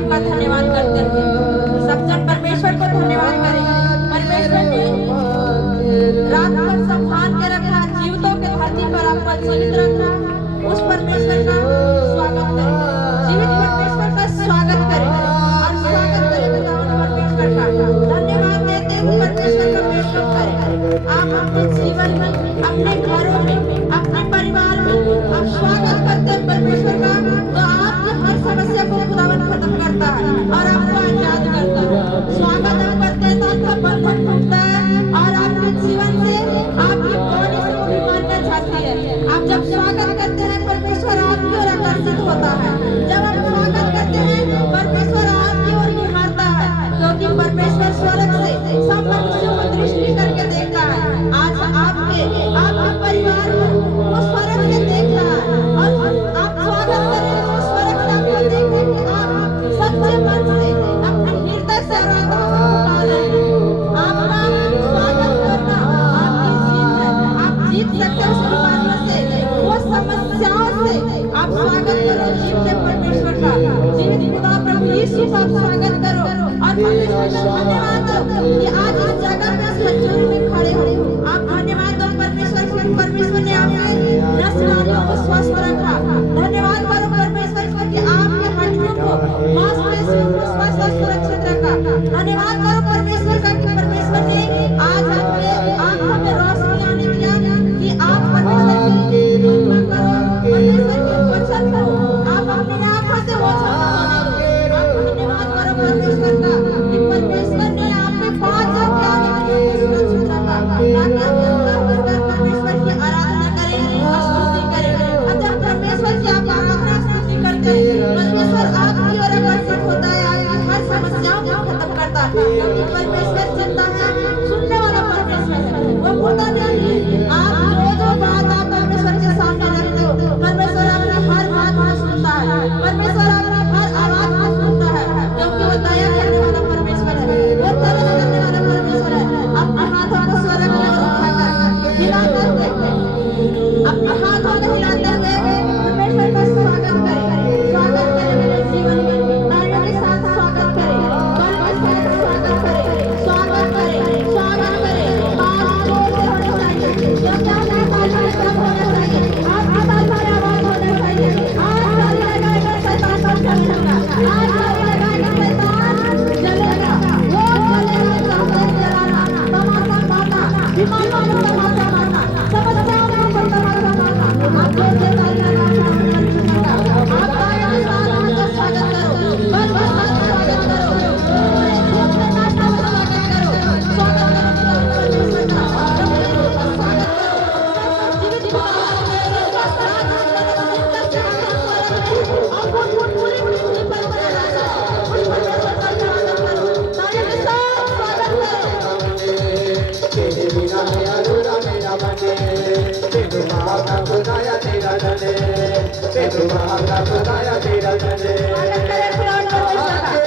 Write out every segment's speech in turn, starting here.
आपका धन्यवाद करते हैं। सब जन परमेश्वर को धन्यवाद करें। परमेश्वर ने रात भर संभाल के रखा, जीवितों के धरती पर आपका जीवित रखा। उस परमेश्वर का स्वागत करें, जीवित परमेश्वर का स्वागत करें और स्वागत करें पितावन परमेश्वर का। धन्यवाद देते हुए परमेश्वर का वेलकम करें। आप अपने जीवन में, अपने घरों में, अपने परिवार में आप स्वागत करते हैं परमेश्वर का, तो आपकी हर समस्या को खुदावन खत्म करता है और आपको आजाद करता है। स्वागत आप करते हैं तो आपका बंधन टूटता है और आपके जीवन से आपकी बॉडी से वो बीमारियां जाती है। आप जब स्वागत करते हैं परमेश्वर आपकी ओर आकर्षित होता है। जब आप स्वागत करते हैं परमेश्वर आपकी ओर निहारता है, क्योंकि परमेश्वर स्वर्ग से सब मनुष्यों को दृष्टि करके देखता है। आज आपके परिवार को वो स्वर्ग से देख रहा है और आप स्वागत करें तो स्वर्ग से आपको देखें कि आप सच्चे मन से अपने हृदय से आराधना को पुकारें। आपका स्वागत करना आपकी जीत है। आप जीत सकते हैं उस बीमारियों से, वो समस्याओं से। आप स्वागत करो जीवते परमेश्वर का, जीवित खुदा प्रभु यीशु का आप स्वागत करो और परमेश्वर का धन्यवाद दो कि आज इस जगह में इस हजूरी में खड़े हो। आप धन्यवाद दो परमेश्वर को, परमेश्वर ने आपके नस नालियों को स्वस्थ रखा। धन्यवाद करो परमेश्वर को कि आपके हड्डियों को, मांसपेशियों को स्वस्थ और सुरक्षित रखा। धन्यवाद करो परमेश्वर का कि परमेश्वर ने आज आपके आंखों में रोशनी आने दिया कि आप परमेश्वर की महिमा करो, परमेश्वर के वचन को आप अपनी आंखों से ओझल न होने दो। आप धन्यवाद करो परमेश्वर का कि परमेश्वर ने आपके पांचों के आने के लिए सुरक्षित रखा, ताकि आप परमेश्वर की आराधना करें और स्तुति करें। अब जब परमेश्वर की आप आराधना स्तुति करते हैं, परमेश्वर आपकी ओर आकर्षित होता है, आपकी हर समस्याओं को खत्म करता है, क्योंकि परमेश्वर चिंता है सुनने वाला परमेश्वर है, वो भूलता नहीं है। आप जो बात आप परमेश्वर के सामने रखते हो, परमेश्वर आपकी हर बात को सुनता है, परमेश्वर आपकी हर आवाज को सुनता है, क्योंकि वो दया करने वाला परमेश्वर है, वो तरस करने वाला परमेश्वर है। अपने हाथों को स्वर्ग में उठाकर हिलाते हुए, अपने हाथों को हिलाते हुए परमेश्वर का स्वागत करें। स्वागत करें मेरे जीवन में, तालियों के साथ स्वागत करें, बल के साथ स्वागत करें, स्वागत करें, स्वागत करें। हाथ जोर से होने चाहिए, क्योंकि आपकी तालियों में सब होना चाहिए, आपकी तालियों में आवाज होना चाहिए। आज ताली लगाकर शैतान सब जलेगा, आज ताली लगाकर शैतान जलेगा, वो जलेगा। चाहते जलाना, तमाशा मारना, बीमारियों में तमाशा मारना, समस्याओं में ऊपर तमाशा मारना। आप जोर से ताली लगाकर आप तालियों के साथ आपका स्वागत करो, बल के साथ स्वागत करो, पूरे खूब में नाचते हुए स्वागत करो। स्वागत करो परमेश्वर का, परमेश्वर का स्वागत करो। जीवित खुदा इसका साथ और वो पूरी पृथ्वी पर बना रहता है। उस परमेश्वर का स्वागत करो, तालियों के साथ स्वागत करो। तेरे बिना मैं अधूरा मेरा बने, तेरे भावना खुदाया तेरा जने, तेरे भावना खुदाया तेरा जने। स्वागत करें खुदावन परमेश्वर का।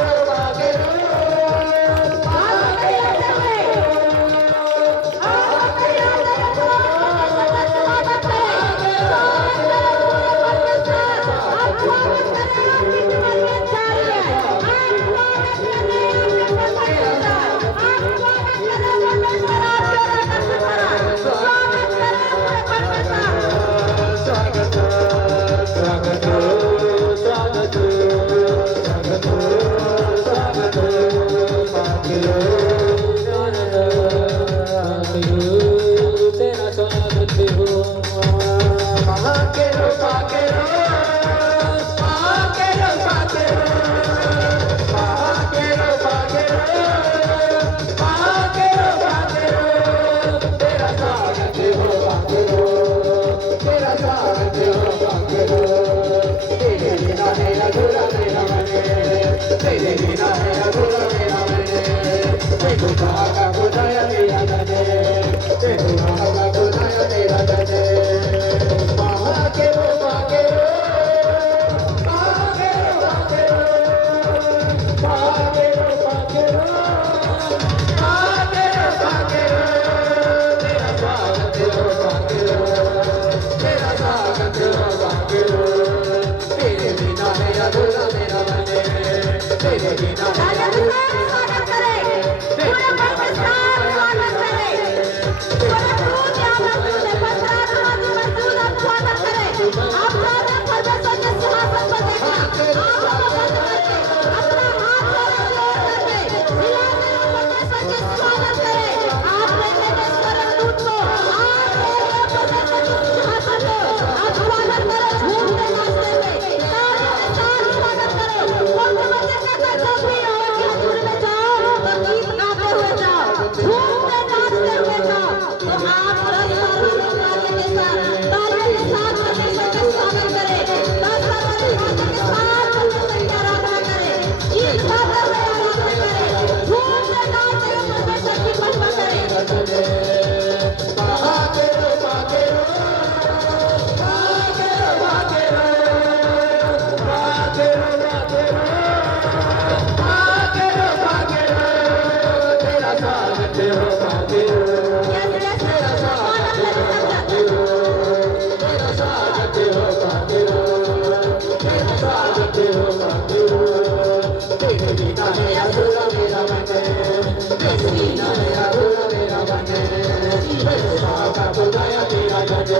माता खुदाया तेरा धने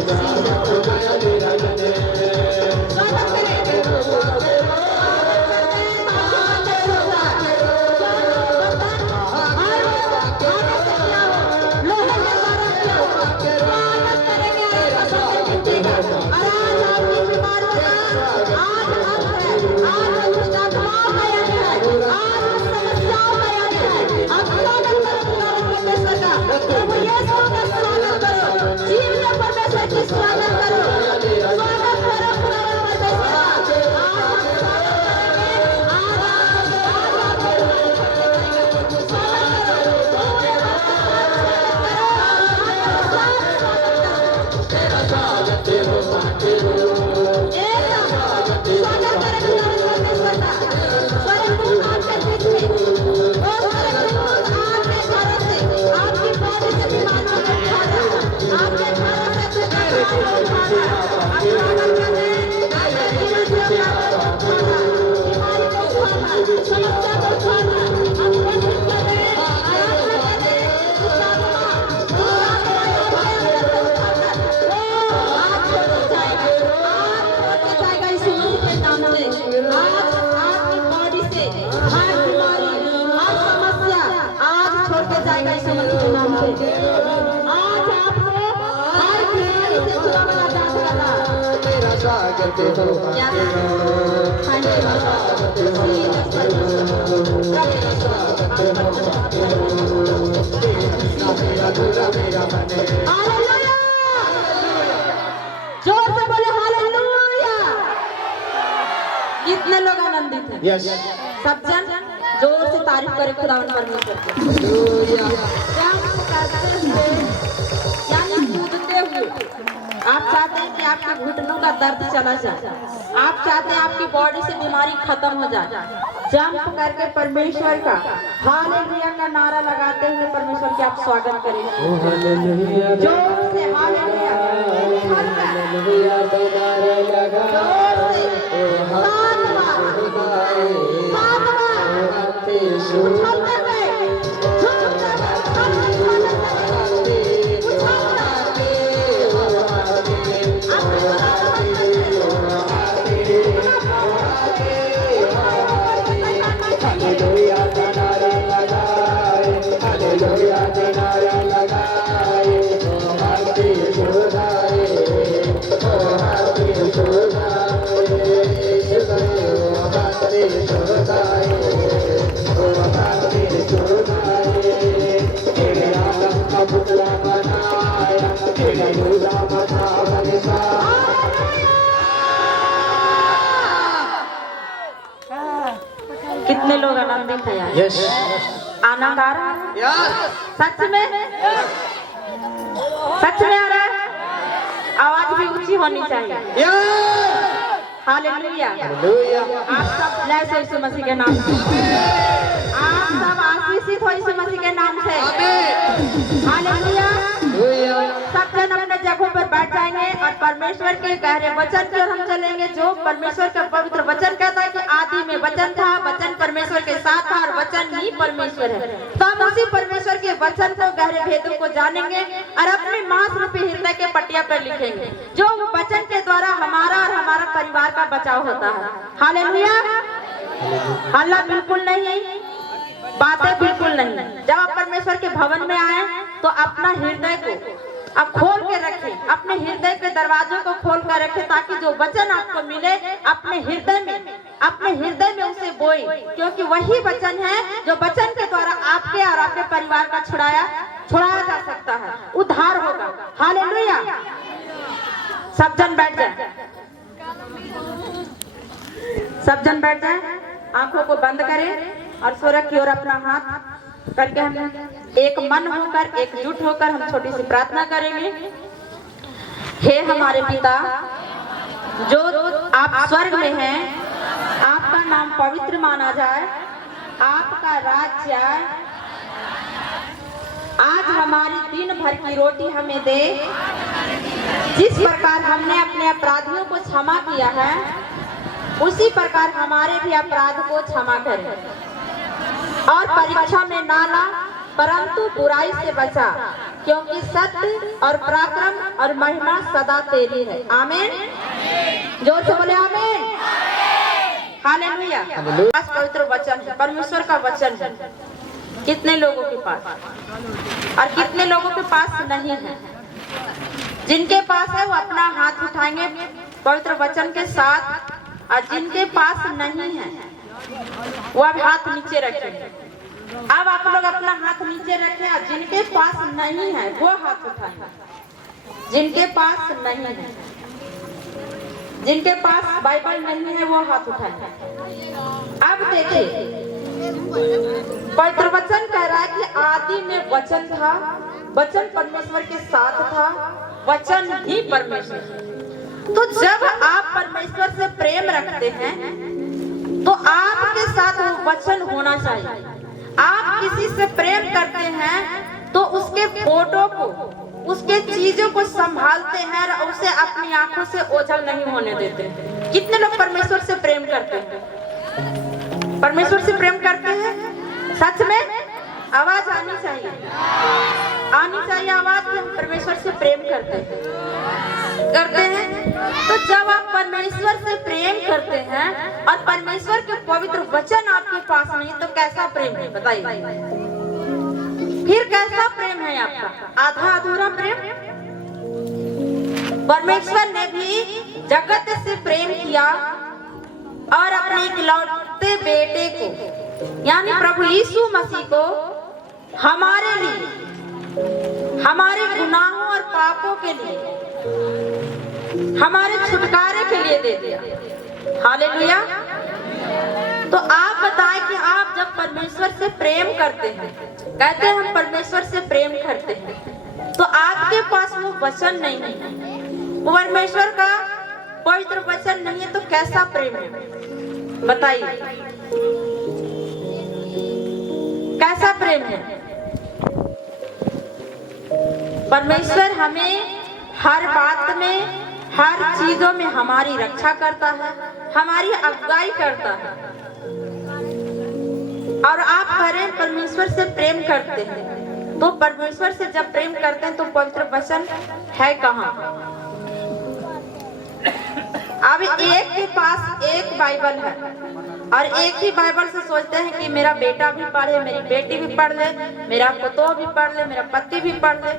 माता खुदाया तेरा धने जोर से बोले हालेलुया। कितने लोग आनंदित हैं? यस सब जन जोर से तारीफ करें खुदावन परमेश्वर की। यानी कूदते हुए आप चाहते हैं कि आपके घुटनों का दर्द चला जाए, आप चाहते हैं आपकी बॉडी से बीमारी खत्म हो जाए, जंप करके परमेश्वर का हालेलुया का नारा लगाते हुए परमेश्वर की आप स्वागत करें। जोर से हालेलुया कितने लोग आनंदित हैं यार? यस आनंद आ रहा है? सच में आ रहा है? आवाज भी ऊंची होनी चाहिए। हालेलुया। आप सब ब्लेस हो यीशु मसीह के नाम से, आप सब आशीषित हो यीशु मसीह के नाम से। हालेलुया। सब जन अपने जगहों पर बैठ जाएंगे और परमेश्वर के गहरे वचन की ओर हम चलेंगे, जो परमेश्वर का पवित्र वचन कहता है कि आदि में वचन था, वचन परमेश्वर के साथ था और वचन ही परमेश्वर है। तो हम उसी परमेश्वर के वचन को, गहरे भेदों को जानेंगे और अपने मांस रूपी हृदय के पटिया पर लिखेंगे, जो वचन के द्वारा हमारा और हमारा परिवार का बचाव होता है। हालेलुया। हल्ला बिल्कुल नहीं, बातें बिल्कुल नहीं। जब आप परमेश्वर के भवन में आए तो अपना हृदय को आप खोल के रखें, अपने हृदय के दरवाजों को खोल कर रखें, ताकि जो वचन आपको मिले अपने हृदय में उसे बोए, क्योंकि वही वचन है जो वचन के द्वारा आपके और आपके परिवार का छुड़ाया जा सकता है, उद्धार होगा। हालेलुया। सब जन बैठ जाए, सब जन बैठ जाए, आंखों को बंद करें और स्वर्ग की ओर अपना हाथ करके हम एक मन होकर, एकजुट होकर हम छोटी सी प्रार्थना करेंगे। हे हमारे पिता जो आप स्वर्ग में हैं, आपका नाम पवित्र माना जाए, आपका राज्य आए। आज हमारी दिन भर की रोटी हमें दे, जिस प्रकार हमने अपने अपराधियों को क्षमा किया है उसी प्रकार हमारे भी अपराध को क्षमा करें, और परीक्षा में ना ला परंतु बुराई से बचा, क्योंकि सत्य और पराक्रम और महिमा सदा तेरी है। आमीन। जोर से बोले आमीन। हालेलुया। आज पवित्र वचन है, परमेश्वर का वचन है। कितने लोगों के पास और कितने लोगों के पास नहीं है। जिनके पास है वो अपना हाथ उठाएंगे पवित्र वचन के साथ, और जिनके पास नहीं है वो अब हाथ नीचे रखेंगे। अब आप लोग अपना हाथ नीचे रखें और जिनके पास नहीं है वो हाथ उठाएं। जिनके पास नहीं है, जिनके पास बाइबल नहीं है वो हाथ उठाएं। अब देखिए पवित्र वचन कह रहा है कि आदि में वचन था, वचन परमेश्वर के साथ था, वचन ही परमेश्वर। तो जब आप परमेश्वर से प्रेम रखते हैं तो आपके साथ वो वचन होना चाहिए। आप किसी से प्रेम करते हैं तो उसके फोटो को, उसके चीजों को संभालते हैं और उसे अपनी आंखों से ओझल नहीं होने देते। कितने लोग परमेश्वर से प्रेम करते हैं? परमेश्वर से प्रेम करते हैं? सच में आवाज आनी चाहिए, आनी चाहिए आवाज कि हम परमेश्वर से प्रेम करते हैं। तो जब आप परमेश्वर से प्रेम करते हैं और परमेश्वर के पवित्र वचन आपके पास नहीं, तो कैसा प्रेम है बताइए? फिर कैसा प्रेम है आपका? आधा अधूरा प्रेम। परमेश्वर ने भी जगत से प्रेम किया और अपने इकलौते बेटे को यानी प्रभु यीशु मसीह को हमारे लिए, हमारे गुनाहों और पापों के लिए, हमारे छुटकारे के लिए दे दिया। हालेलुया। तो आप बताएं कि आप जब परमेश्वर से प्रेम करते हैं, कहते हैं हम परमेश्वर से प्रेम करते हैं, तो आपके पास वो वचन नहीं है, वो परमेश्वर का पवित्र वचन नहीं है, तो कैसा प्रेम है बताइए? कैसा प्रेम है? परमेश्वर हमें हर बात में, हर चीजों में हमारी रक्षा करता है, हमारी अगुवाई करता है। और आप करें परमेश्वर से प्रेम करते हैं, तो परमेश्वर से जब प्रेम करते हैं तो पवित्र वचन है कहाँ? अब एक के पास एक बाइबल है और एक ही बाइबल से सोचते हैं कि मेरा बेटा भी पढ़े, मेरी बेटी भी पढ़ ले, मेरा पुतोह भी पढ़ ले, मेरा पति भी पढ़ ले।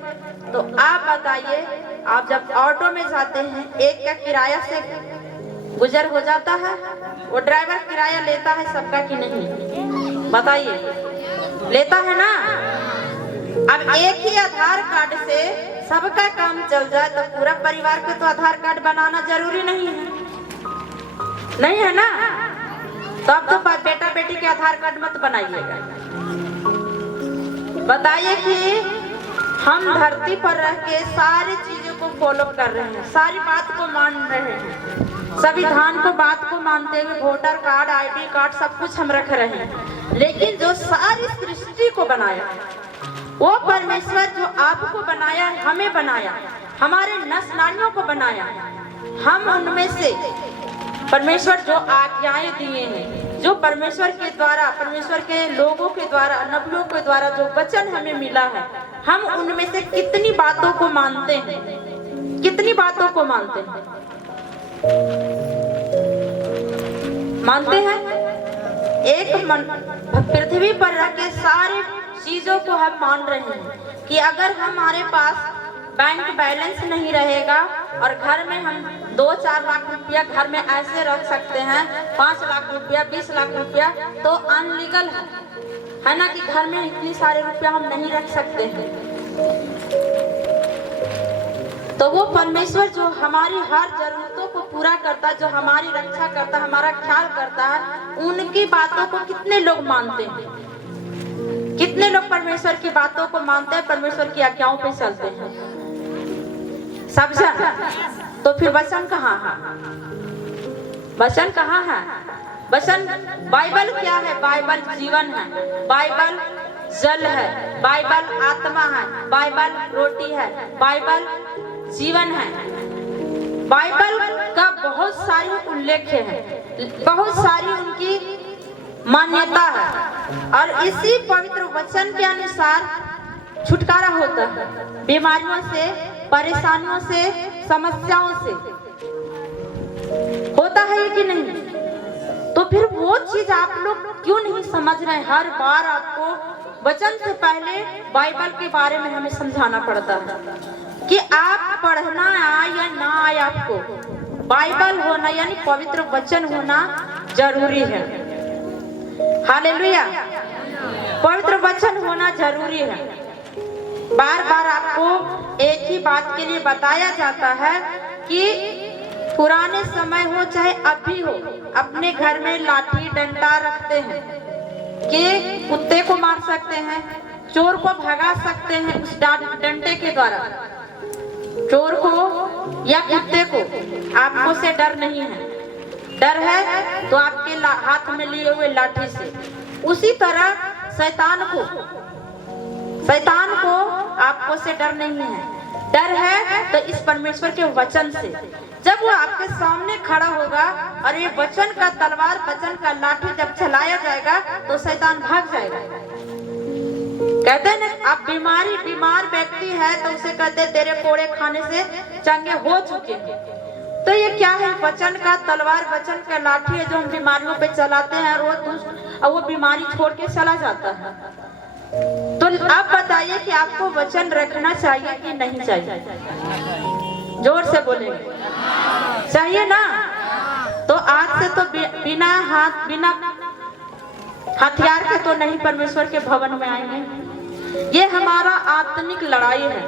तो आप बताइए, आप जब ऑटो में जाते हैं, एक का किराया से गुजर हो जाता है? वो ड्राइवर किराया लेता है सबका कि नहीं? बताइए, लेता है ना? अब एक ही आधार कार्ड से सबका काम चल जाए तो पूरा परिवार के तो आधार कार्ड बनाना जरूरी नहीं है, नहीं है ना? तब तो बेटा बेटी के आधार कार्ड मत बनाइएगा। बताइए कि हम धरती पर रह के सारी चीजों को फॉलो कर रहे हैं, सारी बात को मान रहे हैं, संविधान को बात को मानते हुए वोटर कार्ड, आईडी कार्ड सब कुछ हम रख रहे हैं, लेकिन जो सारी सृष्टि को बनाया वो परमेश्वर, जो आपको बनाया, हमें बनाया, हमारे नस नारियों को बनाया, हम उनमें से परमेश्वर जो आज्ञाएं दिए हैं, जो परमेश्वर के द्वारा, परमेश्वर के लोगों के द्वारा, नबियों के द्वारा जो वचन हमें मिला है, हम उनमें से कितनी बातों को मानते हैं? कितनी बातों को मानते हैं? मानते हैं? एक पृथ्वी पर रह के सारी चीजों को हम मान रहे हैं कि अगर हमारे पास बैंक बैलेंस नहीं रहेगा और घर में हम 2-4 लाख रुपया घर में ऐसे रख सकते हैं, 5 लाख रुपया, 20 लाख रुपया, तो अनलीगल है ना कि घर में इतनी सारे रुपया हम नहीं रख सकते हैं। तो वो परमेश्वर जो हमारी हर जरूरतों को पूरा करता है, जो हमारी रक्षा करता है, हमारा ख्याल करता है, उनकी बातों को कितने लोग मानते हैं? कितने लोग परमेश्वर की बातों को मानते हैं, परमेश्वर की आज्ञाओं पे चलते हैं? सब जन। तो फिर वचन कहाँ है? वचन कहाँ है? वचन बाइबल क्या है? बाइबल जीवन है, बाइबल जल है, बाइबल आत्मा है, बाइबल रोटी है, बाइबल जीवन है। बाइबल का बहुत सारी उल्लेख है, बहुत सारी उनकी मान्यता है और इसी पवित्र वचन के अनुसार छुटकारा होता है बीमारियों से, परेशानियों से, समस्याओं से। होता है कि नहीं? तो फिर वो चीज आप लोग क्यों नहीं समझ रहे? हर बार आपको वचन से पहले बाइबल के बारे में हमें समझाना पड़ता है कि आप पढ़ना आए या ना आए, आपको बाइबल होना यानी पवित्र वचन होना जरूरी है। हालेलुया, पवित्र वचन होना जरूरी है। बार बार आपको एक ही बात के लिए बताया जाता है कि पुराने समय हो चाहे अभी हो, अपने घर में लाठी डंडा रखते हैं कि कुत्ते को मार सकते हैं, चोर को भगा सकते हैं उस डंडे के द्वारा। चोर को या कुत्ते को आपको से डर नहीं है, डर है तो आपके हाथ में लिए हुए लाठी से। उसी तरह शैतान को आपको से डर नहीं है, डर है तो इस परमेश्वर के वचन से। जब वो आपके सामने खड़ा होगा और ये वचन का तलवार, वचन का लाठी जब चलाया जाएगा तो शैतान भाग जाएगा। कहते हैं ना, आप बीमार व्यक्ति है तो उसे कहते हैं तेरे कोड़े खाने से चंगे हो चुके हैं। तो ये क्या है? वचन का तलवार, वचन का लाठी है जो हम बीमारियों पे चलाते हैं और वो बीमारी छोड़ के चला जाता है। तो आप बताइए कि आपको वचन रखना चाहिए कि नहीं चाहिए? जोर से बोलेंगे, चाहिए ना? तो आज से तो बिना हथियार के तो नहीं परमेश्वर के भवन में आएंगे। ये हमारा आत्मिक लड़ाई है,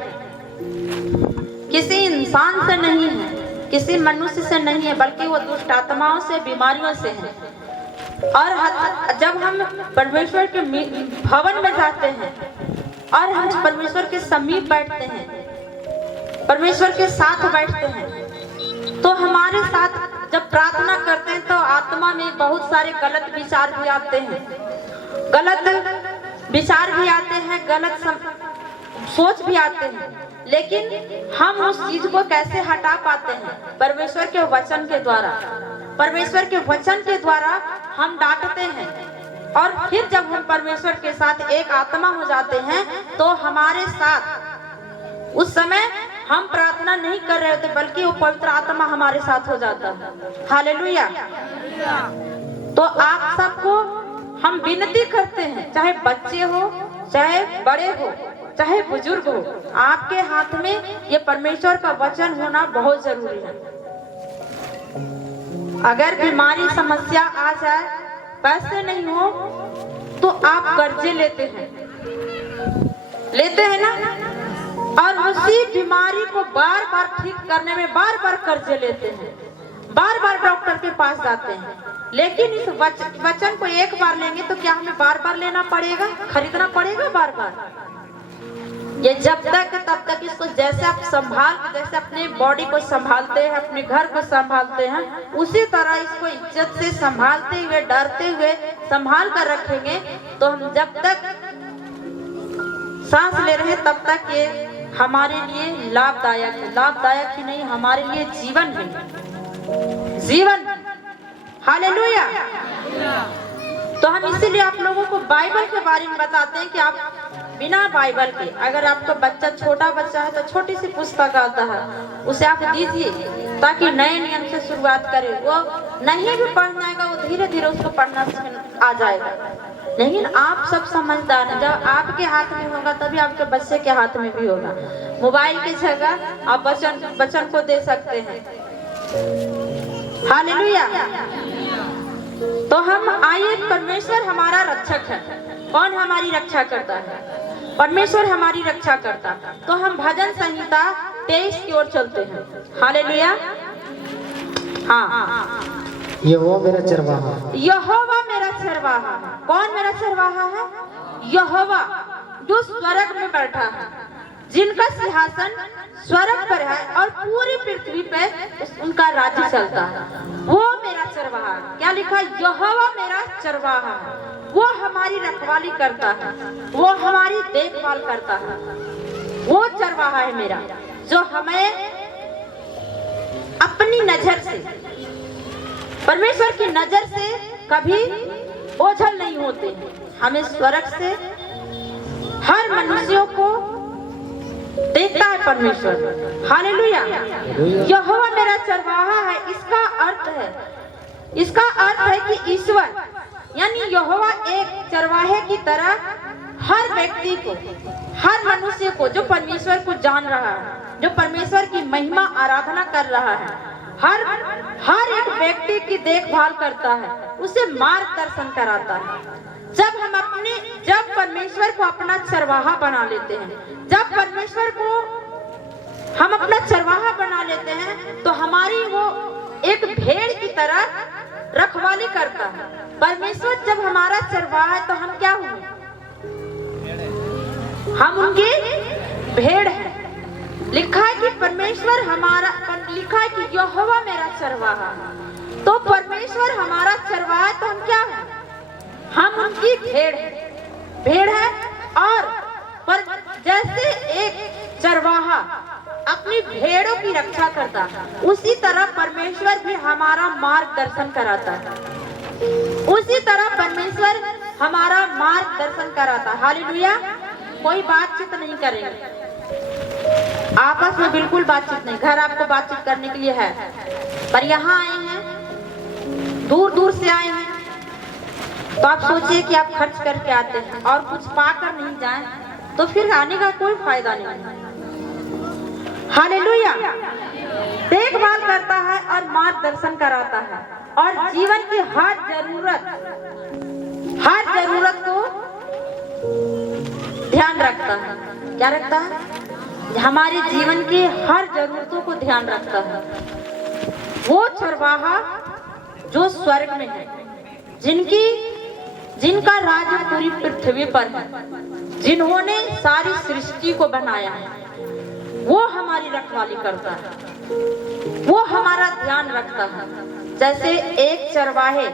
किसी इंसान से नहीं है, किसी मनुष्य से नहीं है, बल्कि वो दुष्ट आत्माओं से, बीमारियों से है। और जब हम परमेश्वर के भवन में जाते हैं और हम परमेश्वर के समीप बैठते हैं, परमेश्वर के साथ बैठते हैं, तो हमारे साथ जब प्रार्थना करते हैं तो आत्मा में बहुत सारे गलत विचार भी आते हैं, गलत सोच भी आते हैं। लेकिन हम उस चीज को कैसे हटा पाते हैं? परमेश्वर के वचन के द्वारा। परमेश्वर के वचन के द्वारा हम डांटते हैं और फिर जब हम परमेश्वर के साथ एक आत्मा हो जाते हैं तो हमारे साथ उस समय हम प्रार्थना नहीं कर रहे होते, बल्कि वो पवित्र आत्मा हमारे साथ हो जाता है। हालेलुया। तो आप सबको हम विनती करते हैं, चाहे बच्चे हो, चाहे बड़े हो, चाहे बुजुर्ग हो, आपके हाथ में ये परमेश्वर का वचन होना बहुत जरूरी है। अगर बीमारी समस्या आ जाए, पैसे नहीं हो तो आप कर्जे लेते हैं ना, और उसी बीमारी को बार बार ठीक करने में बार बार कर्जे लेते हैं, बार बार डॉक्टर के पास जाते हैं। लेकिन इस वचन को एक बार लेंगे तो क्या हमें बार बार लेना पड़ेगा, खरीदना पड़ेगा बार बार? ये जब तक तब तक इसको जैसे आप जैसे अपने बॉडी को संभालते हैं, अपने घर को संभालते हैं, उसी तरह इसको इज्जत से संभालते हुए, डरते हुए संभाल कर रखेंगे तो हम जब तक सांस ले रहे हैं तब तक ये हमारे लिए लाभदायक ही नहीं, हमारे लिए जीवन है, जीवन। हालेलुया। तो हम इसीलिए आप लोगों को बाइबल के बारे में बताते हैं कि आप बिना बाइबल के, अगर आपका बच्चा छोटा बच्चा है तो छोटी सी पुस्तक आता है उसे आप दीजिए ताकि नए नियम से शुरुआत करे। वो नहीं भी पढ़ जाएगा, वो धीरे धीरे उसको पढ़ना आ जाएगा। लेकिन आप सब समझदार हैं, जब आपके हाथ में होगा तभी आपके बच्चे के हाथ में भी होगा। मोबाइल की जगह आप बच्चन को दे सकते हैं। हालेलुया। तो हम आइए, परमेश्वर हमारा रक्षक है। कौन हमारी रक्षा करता है? परमेश्वर हमारी रक्षा करता। तो हम भजन संहिता 23 की ओर चलते हैं। हालेलुया। हाँ, यहोवा मेरा चरवाहा, यहोवा मेरा चरवाहा। कौन मेरा चरवाहा है? यहोवा, जो स्वर्ग में बैठा है, जिनका सिंहासन स्वर्ग पर है और पूरी पृथ्वी पे उनका राज्य चलता है, वो मेरा चरवाहा। क्या लिखा? यहोवा मेरा चरवाहा। वो हमारी रखवाली करता है, वो हमारी देखभाल करता है। वो चरवाहा है मेरा, जो हमें अपनी नजर से, परमेश्वर की नजर से कभी ओझल नहीं होते हैं। हमें स्वर्ग से हर मनुष्यों को देखता है परमेश्वर। हालेलुया। यहोवा मेरा चरवाहा है, इसका अर्थ है कि ईश्वर यानी यहोवा एक चरवाहे की तरह हर व्यक्ति को, हर मनुष्य को जो परमेश्वर को जान रहा है, जो परमेश्वर की महिमा आराधना कर रहा है, हर एक व्यक्ति की देखभाल करता है, उसे मार्गदर्शन कराता है। जब परमेश्वर को अपना चरवाहा बना लेते हैं, जब परमेश्वर को हम अपना चरवाहा बना लेते हैं, तो हमारी वो एक भेड़ की तरह रखवाली करता है। परमेश्वर जब हमारा चरवाहा है तो हम क्या हुए? हम उनकी भेड़ हैं। लिखा है कि परमेश्वर हमारा, लिखा है कि यहोवा मेरा चरवाहा है। तो परमेश्वर हमारा चरवाहा है, तो हम क्या हैं? हम उनकी भेड़ है। और जैसे एक चरवाहा अपनी भेड़ों की रक्षा करता है, उसी तरह परमेश्वर भी हमारा मार्गदर्शन कराता है। उसी तरह परमेश्वर हमारा मार्गदर्शन कराता है। हालेलुया। कोई बातचीत नहीं करेंगे आपस में, बिल्कुल बातचीत नहीं। घर आपको बातचीत करने के लिए है, पर यहाँ आए हैं, दूर दूर से आए हैं, तो आप सोचिए कि आप खर्च करके आते हैं और कुछ पाकर नहीं जाएं, तो फिर आने का कोई फायदा नहीं। हालेलुया। देखभाल करता है और मार्गदर्शन कराता है और जीवन की हर जरूरत को ध्यान रखता है। क्या रखता है? हमारे जीवन की हर जरूरतों को ध्यान रखता है। वो चरवाहा जो स्वर्ग में है, जिनका राज्य पूरी पृथ्वी पर है, जिन्होंने सारी सृष्टि को बनाया है, वो हमारी रखवाली करता है, वो हमारा ध्यान रखता है। जैसे एक चरवाहे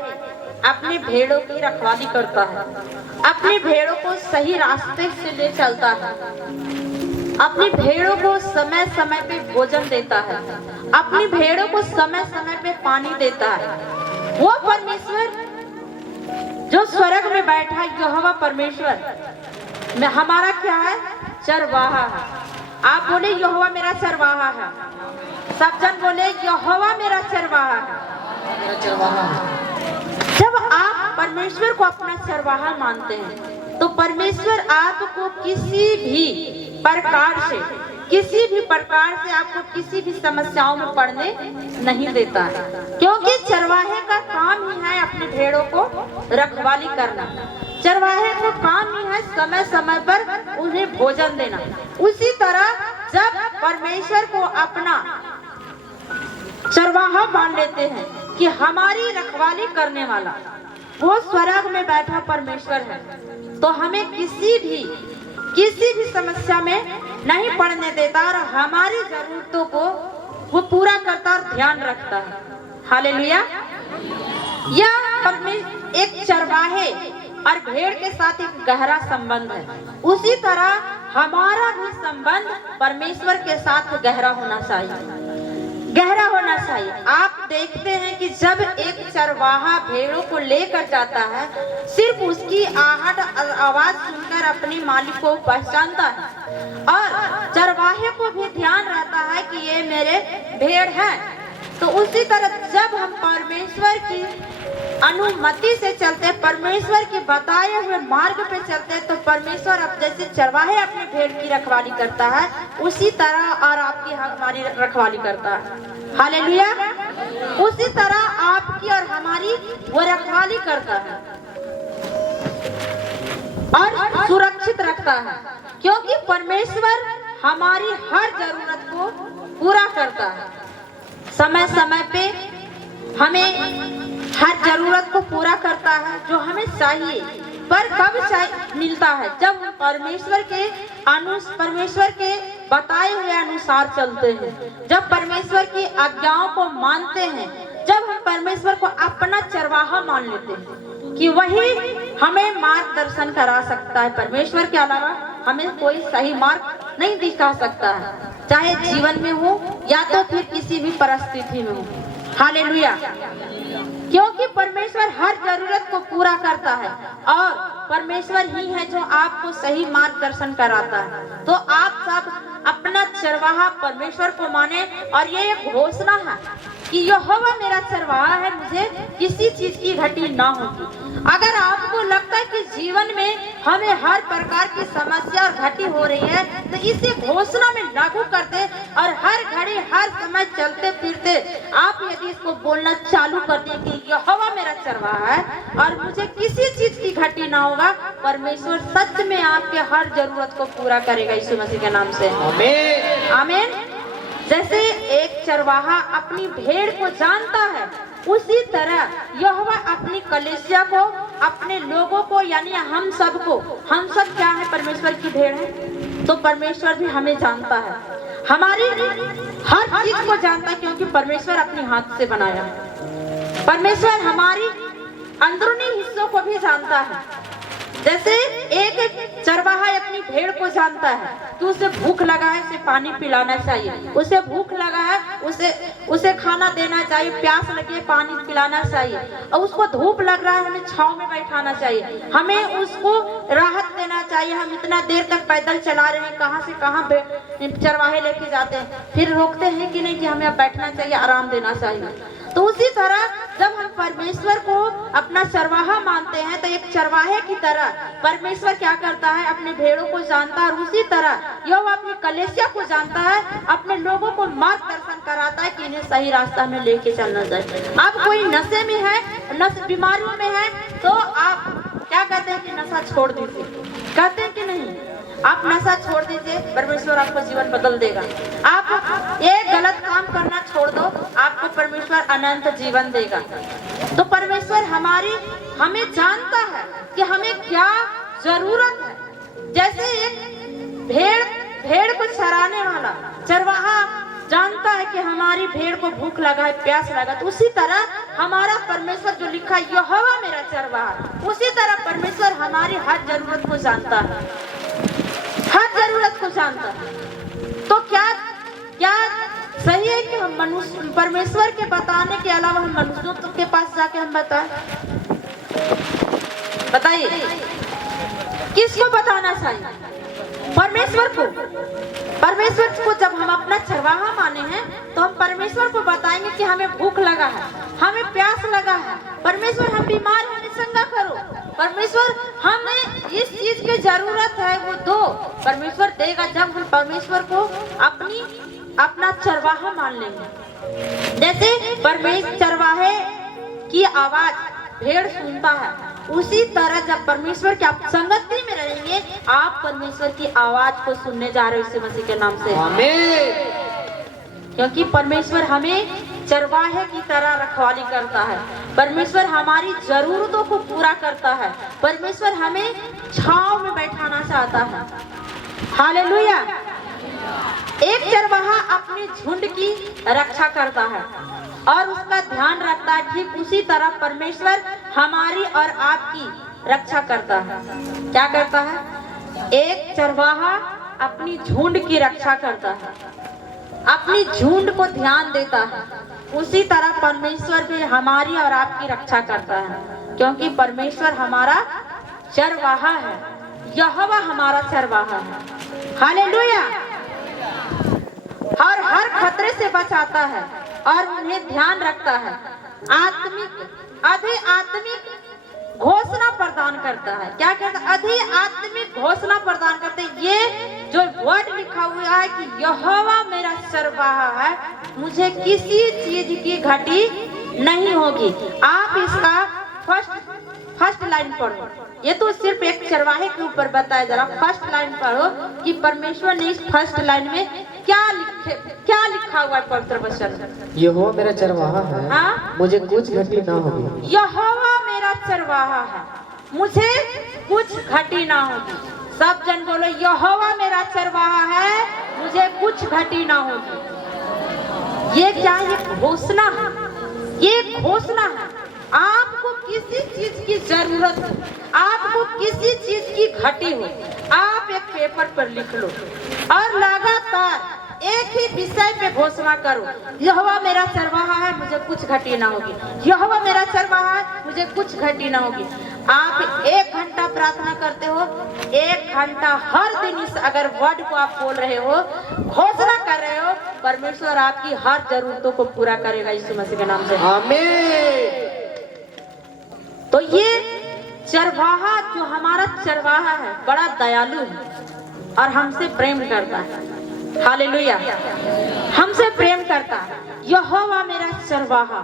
अपनी भेड़ों की रखवाली करता है, अपनी भेड़ों को सही रास्ते से ले चलता है, अपनी भेड़ों को समय समय पे भोजन देता है, अपनी भेड़ों को समय समय पे पानी देता है। वो परमेश्वर जो स्वर्ग में बैठा है, यहोवा परमेश्वर में हमारा क्या है? चरवाहा है। आप बोले यहोवा मेरा चरवाहा है। सब जन बोले यहोवा मेरा चरवाहा है। जब आप परमेश्वर को अपना चरवाहा मानते हैं, तो परमेश्वर आपको किसी भी प्रकार से आपको किसी भी समस्याओं में पड़ने नहीं देता है, क्योंकि चरवाहे का काम ही है अपनी भेड़ों को रखवाली करना। चरवाहे को काम ही है समय समय पर उन्हें भोजन देना। उसी तरह जब परमेश्वर को अपना चरवाहा मान लेते हैं कि हमारी रखवाली करने वाला वो स्वर्ग में बैठा परमेश्वर है, तो हमें किसी भी समस्या में नहीं पड़ने देता और हमारी जरूरतों को वो पूरा करता और ध्यान रखता है। हालेलुया। यह एक चरवाहे और भेड़ के साथ एक गहरा संबंध है। उसी तरह हमारा भी संबंध परमेश्वर के साथ गहरा होना चाहिए। आप देखते हैं कि जब एक चरवाहा भेड़ों को लेकर जाता है, सिर्फ उसकी आहट आवाज सुनकर अपने मालिक को पहचानता है और चरवाहे को भी ध्यान रहता है कि ये मेरे भेड़ हैं। तो उसी तरह जब हम परमेश्वर की अनुमति से चलते, परमेश्वर के बताए हुए मार्ग पे चलते, तो परमेश्वर अब जैसे चरवाहे अपने भेड़ की रखवाली करता है, उसी तरह और आपकी हमारी रखवाली करता है। हालेलुया। उसी तरह आपकी और हमारी वो रखवाली करता है और सुरक्षित रखता है, क्योंकि परमेश्वर हमारी हर जरूरत को पूरा करता है। समय समय पे हमें हर जरूरत को पूरा करता है जो हमें चाहिए। पर कब मिलता है? जब हम परमेश्वर के बताए हुए अनुसार चलते हैं, जब परमेश्वर की आज्ञाओं को मानते हैं, जब हम परमेश्वर को अपना चरवाहा मान लेते हैं कि वही हमें मार्गदर्शन करा सकता है। परमेश्वर के अलावा हमें कोई सही मार्ग नहीं दिखा सकता है, चाहे जीवन में हो या तो फिर किसी भी परिस्थिति में हो। हालेलुया। क्योंकि परमेश्वर हर जरूरत को पूरा करता है और परमेश्वर ही है जो आपको सही मार्गदर्शन कराता है। तो आप सब अपना चरवाहा परमेश्वर को माने और ये एक घोषणा है कि यहोवा मेरा चरवाहा है, मुझे किसी चीज की घटी ना होगी। अगर आपको लगता है कि जीवन में हमें हर प्रकार की समस्या और घटी हो रही है तो इसे घोषणा में लागू कर दे और हर घड़ी हर समय चलते फिरते आप यदि इसको बोलना चालू कर दें कि यहोवा मेरा चरवाहा है और मुझे किसी चीज की घटी ना होगा, परमेश्वर सच में आपके हर जरूरत को पूरा करेगा यीशु मसीह के नाम से। आमीन। आमीन। जैसे एक चरवाहा अपनी भेड़ को जानता है, उसी तरह यहोवा अपनी कलीसिया को, अपने लोगों को यानी हम सब क्या है, परमेश्वर की भेड़ है। तो परमेश्वर भी हमें जानता है, हमारी हर चीज को जानता है, क्योंकि परमेश्वर अपने हाथ से बनाया है। परमेश्वर हमारी अंदरूनी हिस्सों को भी जानता है। जैसे एक चरवाहा अपनी भेड़ को जानता है कि उसे भूख लगा है, उसे पानी पिलाना चाहिए, उसे भूख लगा है, उसे खाना देना चाहिए, प्यास लगी है पानी पिलाना चाहिए, और उसको धूप लग रहा है हमें छांव में बैठाना चाहिए, हमें उसको राहत देना चाहिए। हम इतना देर तक पैदल चला रहे हैं, कहाँ से कहाँ चरवाहे लेके जाते हैं, फिर रोकते हैं कि नहीं कि हमें अब बैठना चाहिए, आराम देना चाहिए। तो उसी तरह जब हम परमेश्वर को अपना चरवाहा मानते हैं तो एक चरवाहे की तरह परमेश्वर क्या करता है, अपने भेड़ों को जानता है और उसी तरह यह अपनी कलीसिया को जानता है, अपने लोगों को मार्गदर्शन कराता है कि इन्हें सही रास्ता में लेके चलना चाहिए। अब कोई नशे में है, बीमारियों में है, तो आप क्या कहते हैं कि नशा छोड़ दीजिए, कहते हैं कि नहीं? आप नशा छोड़ दीजिए, परमेश्वर आपको जीवन बदल देगा। आप एक गलत काम करना छोड़ दो, आपको परमेश्वर अनंत जीवन देगा। तो परमेश्वर हमें जानता है कि हमें क्या जरूरत है। जैसे एक भेड़ को चराने वाला चरवाहा जानता है कि हमारी भेड़ को भूख लगा है, प्यास लगा, तो उसी तरह हमारा परमेश्वर जो लिखा है यहोवा मेरा चरवाहा, उसी तरह परमेश्वर हमारी हर जरूरत को जानता है, हर जरूरत को जानता है। तो क्या सही है कि हम मनुष्य परमेश्वर के बताने के अलावा हम मनुष्यों के पास जाके हम बताएं? बताइए, किसको बताना चाहिए? परमेश्वर को जब हम अपना चरवाहा माने हैं तो हम परमेश्वर को बताएंगे कि हमें भूख लगा है, हमें प्यास लगा है, परमेश्वर हम बीमार हैं, चंगा करो, परमेश्वर हमें इस चीज की जरूरत है, वो दो, परमेश्वर देगा। जब हम परमेश्वर को अपना चरवाहा मान लेंगे, जैसे परमेश्वर चरवाहे की आवाज भेड़ सुनता है, उसी तरह जब परमेश्वर की आप संगति में रहेंगे, आप परमेश्वर की आवाज को सुनने जा रहे हो यीशु मसीह के नाम से। आमीन। क्योंकि परमेश्वर हमें चरवाहे की तरह रखवाली करता है, परमेश्वर हमारी जरूरतों को पूरा करता है, परमेश्वर हमें छांव में बैठाना चाहता है। हालेलुया। एक चरवाहा अपने झुंड की रक्षा करता है और उसका ध्यान रखता है, ठीक उसी तरह परमेश्वर हमारी और आपकी रक्षा करता है। क्या करता है? एक चरवाहा अपनी झुंड की रक्षा करता है, अपनी झुंड को ध्यान देता है, उसी तरह परमेश्वर भी हमारी और आपकी रक्षा करता है, क्योंकि परमेश्वर हमारा चरवाहा है, यहोवा हमारा चरवाहा है। हालेलुया। और हर खतरे से बचाता है और उन्हें ध्यान रखता है, आध्यात्मिक घोषणा प्रदान करता है। क्या कहता है? आध्यात्मिक घोषणा प्रदान करते हैं। ये जो वर्ड लिखा हुआ है कि यहोवा मेरा चरवाहा है, मुझे किसी चीज की घटी नहीं होगी। आप इसका फर्स्ट लाइन पढ़ो, ये तो सिर्फ एक चरवाहे के ऊपर बताया, जरा फर्स्ट लाइन पढ़ो कि परमेश्वर ने इस फर्स्ट लाइन में क्या लिखा हुआ है पवित्र वचन। यहोवा मेरा चरवाहा है, हाँ? मुझे कुछ घटी ना होगी। यहोवा मेरा चरवाहा है, मुझे कुछ घटी ना होगी। सब जन बोलो, यहोवा मेरा चरवाहा है, मुझे कुछ घटी ना होगी। ये क्या? ये घोषणा है, ये घोषणा है। आपको किसी चीज की जरूरत हो, आपको किसी चीज की घटी हो, आप एक पेपर पर लिख लो और लगातार एक ही विषय पे घोषणा करो, यहोवा मेरा चरवाहा है, मुझे कुछ घटी ना होगी। यहोवा मेरा चरवाहा है, मुझे कुछ घटी ना होगी। आप 1 घंटा प्रार्थना करते हो, 1 घंटा हर दिन इस अगर वर्ड को आप बोल रहे हो, घोषणा कर रहे हो, परमेश्वर आपकी हर जरूरतों को पूरा करेगा यीशु मसीह के नाम से। आमीन। तो ये चरवाहा जो हमारा चरवाहा है बड़ा दयालु है और हमसे प्रेम करता है। हालेलुया, हमसे प्रेम करता है। यहोवा मेरा चरवाहा,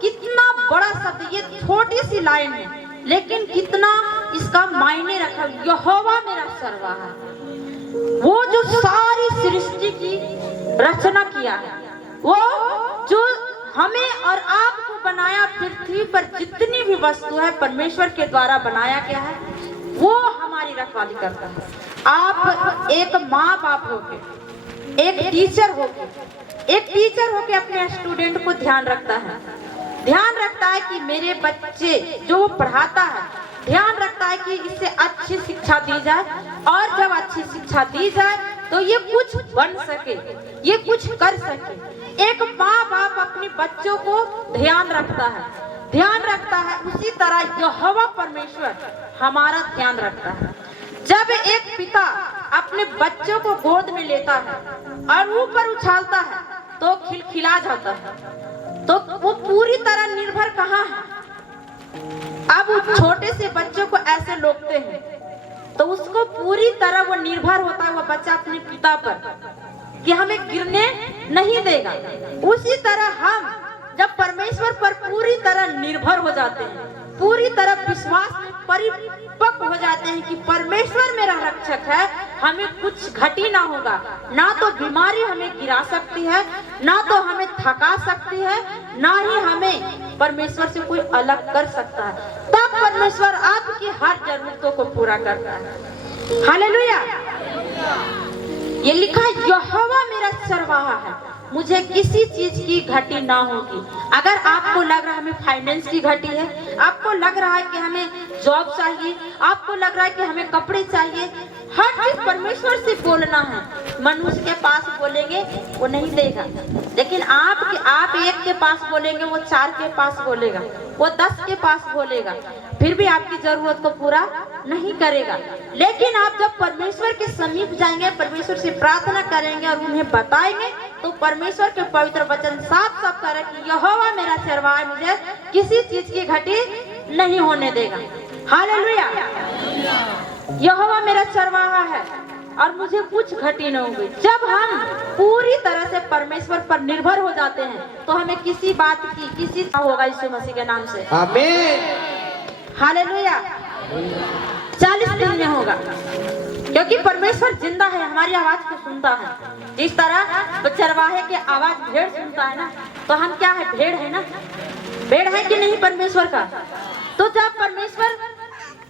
कितना बड़ा शब्द, ये छोटी सी लाइन है लेकिन कितना इसका मायने रखा। यहोवा मेरा चरवाहा, वो जो सारी सृष्टि की रचना किया है, वो जो हमें और आपको बनाया, पृथ्वी पर जितनी भी वस्तु है परमेश्वर के द्वारा बनाया गया है, वो हमारी रखवाली करता है। आप एक माँ बाप होके, एक टीचर होके अपने स्टूडेंट को ध्यान रखता है कि मेरे बच्चे जो वो पढ़ाता है, ध्यान रखता है कि इससे अच्छी शिक्षा दी जाए, और जब अच्छी शिक्षा दी जाए तो ये कुछ बन सके, ये कुछ कर सके। एक माँ बाप अपने बच्चों को ध्यान रखता है, उसी तरह यहोवा परमेश्वर हमारा ध्यान रखता है। जब एक पिता अपने बच्चों को गोद में लेता है और ऊपर उछालता है तो खिलखिला जाता है, तो वो पूरी तरह निर्भर कहाँ है? अब उस छोटे से बच्चों को ऐसे लोकते हैं तो उसको पूरी तरह वो निर्भर होता है, वो बच्चा अपने पिता पर कि हमें गिरने नहीं देगा। उसी तरह हम जब परमेश्वर पर पूरी तरह निर्भर हो जाते हैं, पूरी तरह विश्वास परिपक्व हो जाते हैं कि परमेश्वर मेरा रक्षक है, हमें कुछ घटी ना होगा, ना तो बीमारी हमें गिरा सकती है, ना तो हमें थका सकती है, ना ही हमें परमेश्वर से कोई अलग कर सकता है। तब परमेश्वर आपकी हर जरूरतों को पूरा करता है। हालेलुया। ये लिखा है यहोवा मेरा चरवाहा है, मुझे किसी चीज की घटी ना होगी। अगर आपको लग रहा है हमें फाइनेंस की घटी है, आपको लग रहा है कि हमें जॉब चाहिए, आपको लग रहा है कि हमें कपड़े चाहिए, हर चीज परमेश्वर से बोलना है। मनुष्य के पास बोलेंगे वो नहीं देगा, लेकिन आप 1 के पास बोलेंगे वो 4 के पास बोलेगा, वो 10 के पास बोलेगा, फिर भी आपकी जरूरत को पूरा नहीं करेगा। लेकिन आप जब परमेश्वर के समीप जाएंगे, परमेश्वर से प्रार्थना करेंगे और उन्हें बताएंगे, तो परमेश्वर के पवित्र वचन साफ साफ करे कि यहोवा मेरा चरवाहा है, मुझे किसी चीज की घटी नहीं होने देगा। हालेलुया। यहोवा मेरा चरवाहा है और मुझे कुछ घटी न होगी। जब हम पूरी तरह से परमेश्वर पर निर्भर हो जाते हैं तो हमें किसी बात की किसी होगा यीशु मसीह के नाम से। आमीन। हालेलुया। 40 दिन में होगा, क्योंकि परमेश्वर जिंदा है, हमारी आवाज को सुनता है। जिस तरह चरवाहे की आवाज भेड़ सुनता है ना, तो हम क्या है? भेड़ है ना, भेड़ है कि नहीं परमेश्वर का? तो जब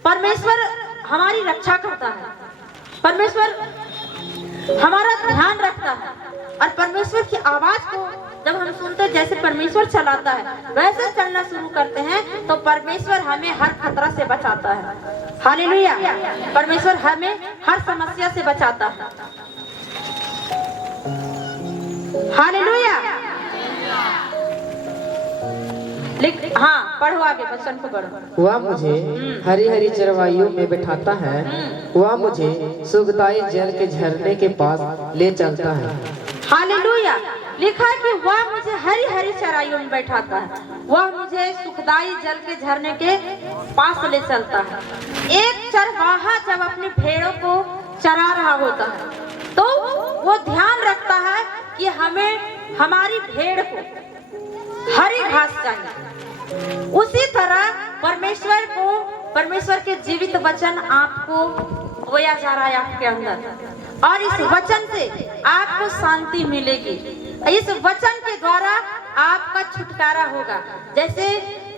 परमेश्वर हमारी रक्षा करता है, परमेश्वर हमारा ध्यान रखता है, और परमेश्वर की आवाज को जब हम सुनते, जैसे परमेश्वर चलाता है वैसे चलना शुरू करते हैं, तो परमेश्वर हमें हर खतरा से बचाता है। हालेलुया। परमेश्वर हमें हर समस्या से बचाता है। हालेलुया। हाँ, पढ़ो आगे, वचन को पढ़ो। वह मुझे हरी हरी चरवाइयों में बैठाता है, वह मुझे सुखदाई जल के झरने के पास ले चलता है। हालेलुया। लिखा है कि वह मुझे हरी हरी चराइयों में बैठाता है, वह मुझे सुखदाई जल के झरने के पास ले चलता है। एक चरवाहा जब अपनी भेड़ों को चरा रहा होता है तो वो ध्यान रखता है कि हमें हमारी भेड़ को हरी घास चाहिए। उसी तरह परमेश्वर के जीवित वचन आपको बोया जा रहा है आपके अंदर, और इस वचन से आपको शांति मिलेगी। इस वचन के द्वारा आपका छुटकारा होगा। जैसे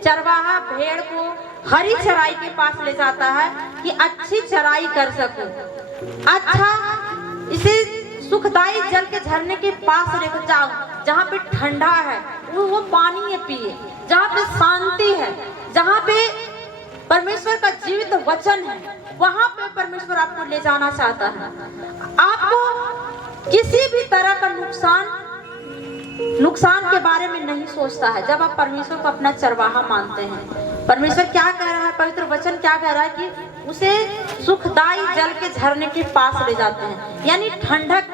चरवाहा भेड़ को हरी चराई के पास ले जाता है कि अच्छी चराई कर सको, अच्छा इसे सुखदाई जल के झरने के पास लेकर जाओ, जहाँ पे ठंडा है वो पानी ये पिए, जहाँ पे शांति है, जहाँ पे परमेश्वर का जीवित वचन है, वहां पे परमेश्वर आपको ले जाना चाहता है। आपको किसी भी तरह का नुकसान के बारे में नहीं सोचता है। जब आप परमेश्वर को अपना चरवाहा मानते हैं, परमेश्वर क्या कह रहा है, पवित्र वचन क्या कह रहा है कि उसे सुखदाई जल के झरने के पास ले जाते हैं, यानी ठंडक,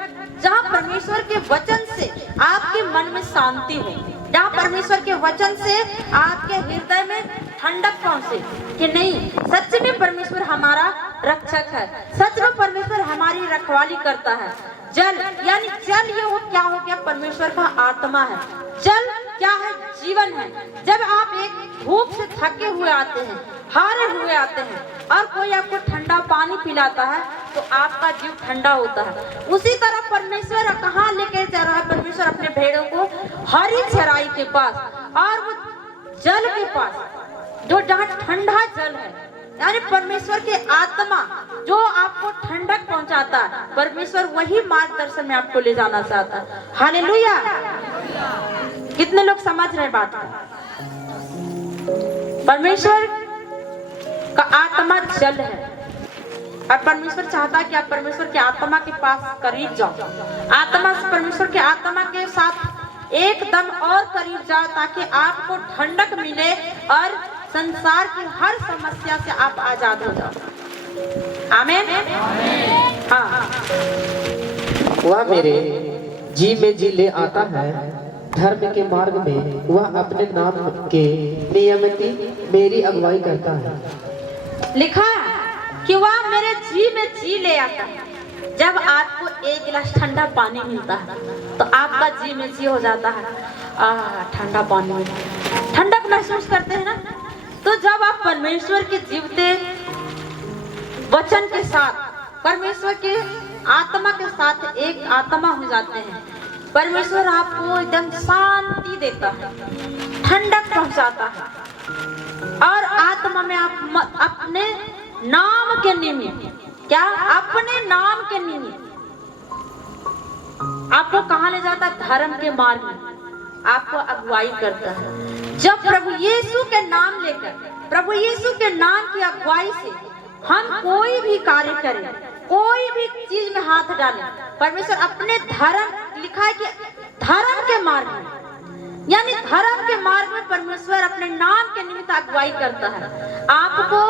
जहाँ परमेश्वर के वचन से आपके मन में शांति हो, जहाँ परमेश्वर के वचन से आपके हृदय में ठंडक पहुंचे कि नहीं, सच में परमेश्वर हमारा रक्षक है, सच में परमेश्वर हमारी रखवाली करता है। जल यानी जल ये वो क्या हो गया, परमेश्वर का आत्मा है। जल क्या है, जीवन है। जब आप एक धूप से थके हुए आते हैं, हारे हुए आते हैं, और कोई आपको ठंडा पानी पिलाता है तो आपका जीव ठंडा होता है। उसी तरह परमेश्वर कहाँ लेके जा रहा है, परमेश्वर अपने भेड़ों को हरी चराई के पास और वो जल के पास, जो जहाँ ठंडा जल है, यानी परमेश्वर के आत्मा जो आपको ठंडक पहुंचाता है, परमेश्वर वही मार्गदर्शन में आपको ले जाना चाहता है। हालेलुया। कितने लोग समझ रहे बात को? परमेश्वर का आत्मा जल है और परमेश्वर चाहता है कि आप परमेश्वर के आत्मा के पास करीब जाओ, आत्मा से परमेश्वर के आत्मा के साथ एकदम और करीब जाओ, ताकि आपको ठंडक मिले और संसार की हर समस्या से आप आजाद हो जाओ। आमीन। हाँ, वह मेरे जी में जी ले आता है, धर्म के मार्ग में वह अपने नाम के नियमित मेरी अगुवाई करता है। लिखा है कि वह मेरे जी में जी ले आता है। जब आपको एक गिलास ठंडा पानी मिलता है तो आपका जी में जी हो जाता है, ठंडा पानी में ठंडक महसूस करते हैं ना। तो जब आप परमेश्वर के जीवते वचन के साथ, परमेश्वर के आत्मा के साथ एक आत्मा हो जाते हैं, परमेश्वर आपको एकदम शांति देता है, ठंडक पहुंचाता है, और आत्मा में आप अपने नाम के निमित्त, क्या अपने नाम के निमित्त आपको कहाँ ले जाता है, धर्म के मार्ग में आपको अगुवाई करता है। जब प्रभु यीशु के नाम लेकर, प्रभु यीशु के नाम की अगुवाई से हम कोई भी कार्य करें, कोई भी चीज में हाथ डालें, परमेश्वर अपने धर्म, लिखा है कि धर्म के मार्ग में, यानी धर्म के मार्ग में परमेश्वर अपने नाम के निमित्त अगुवाई करता है। आपको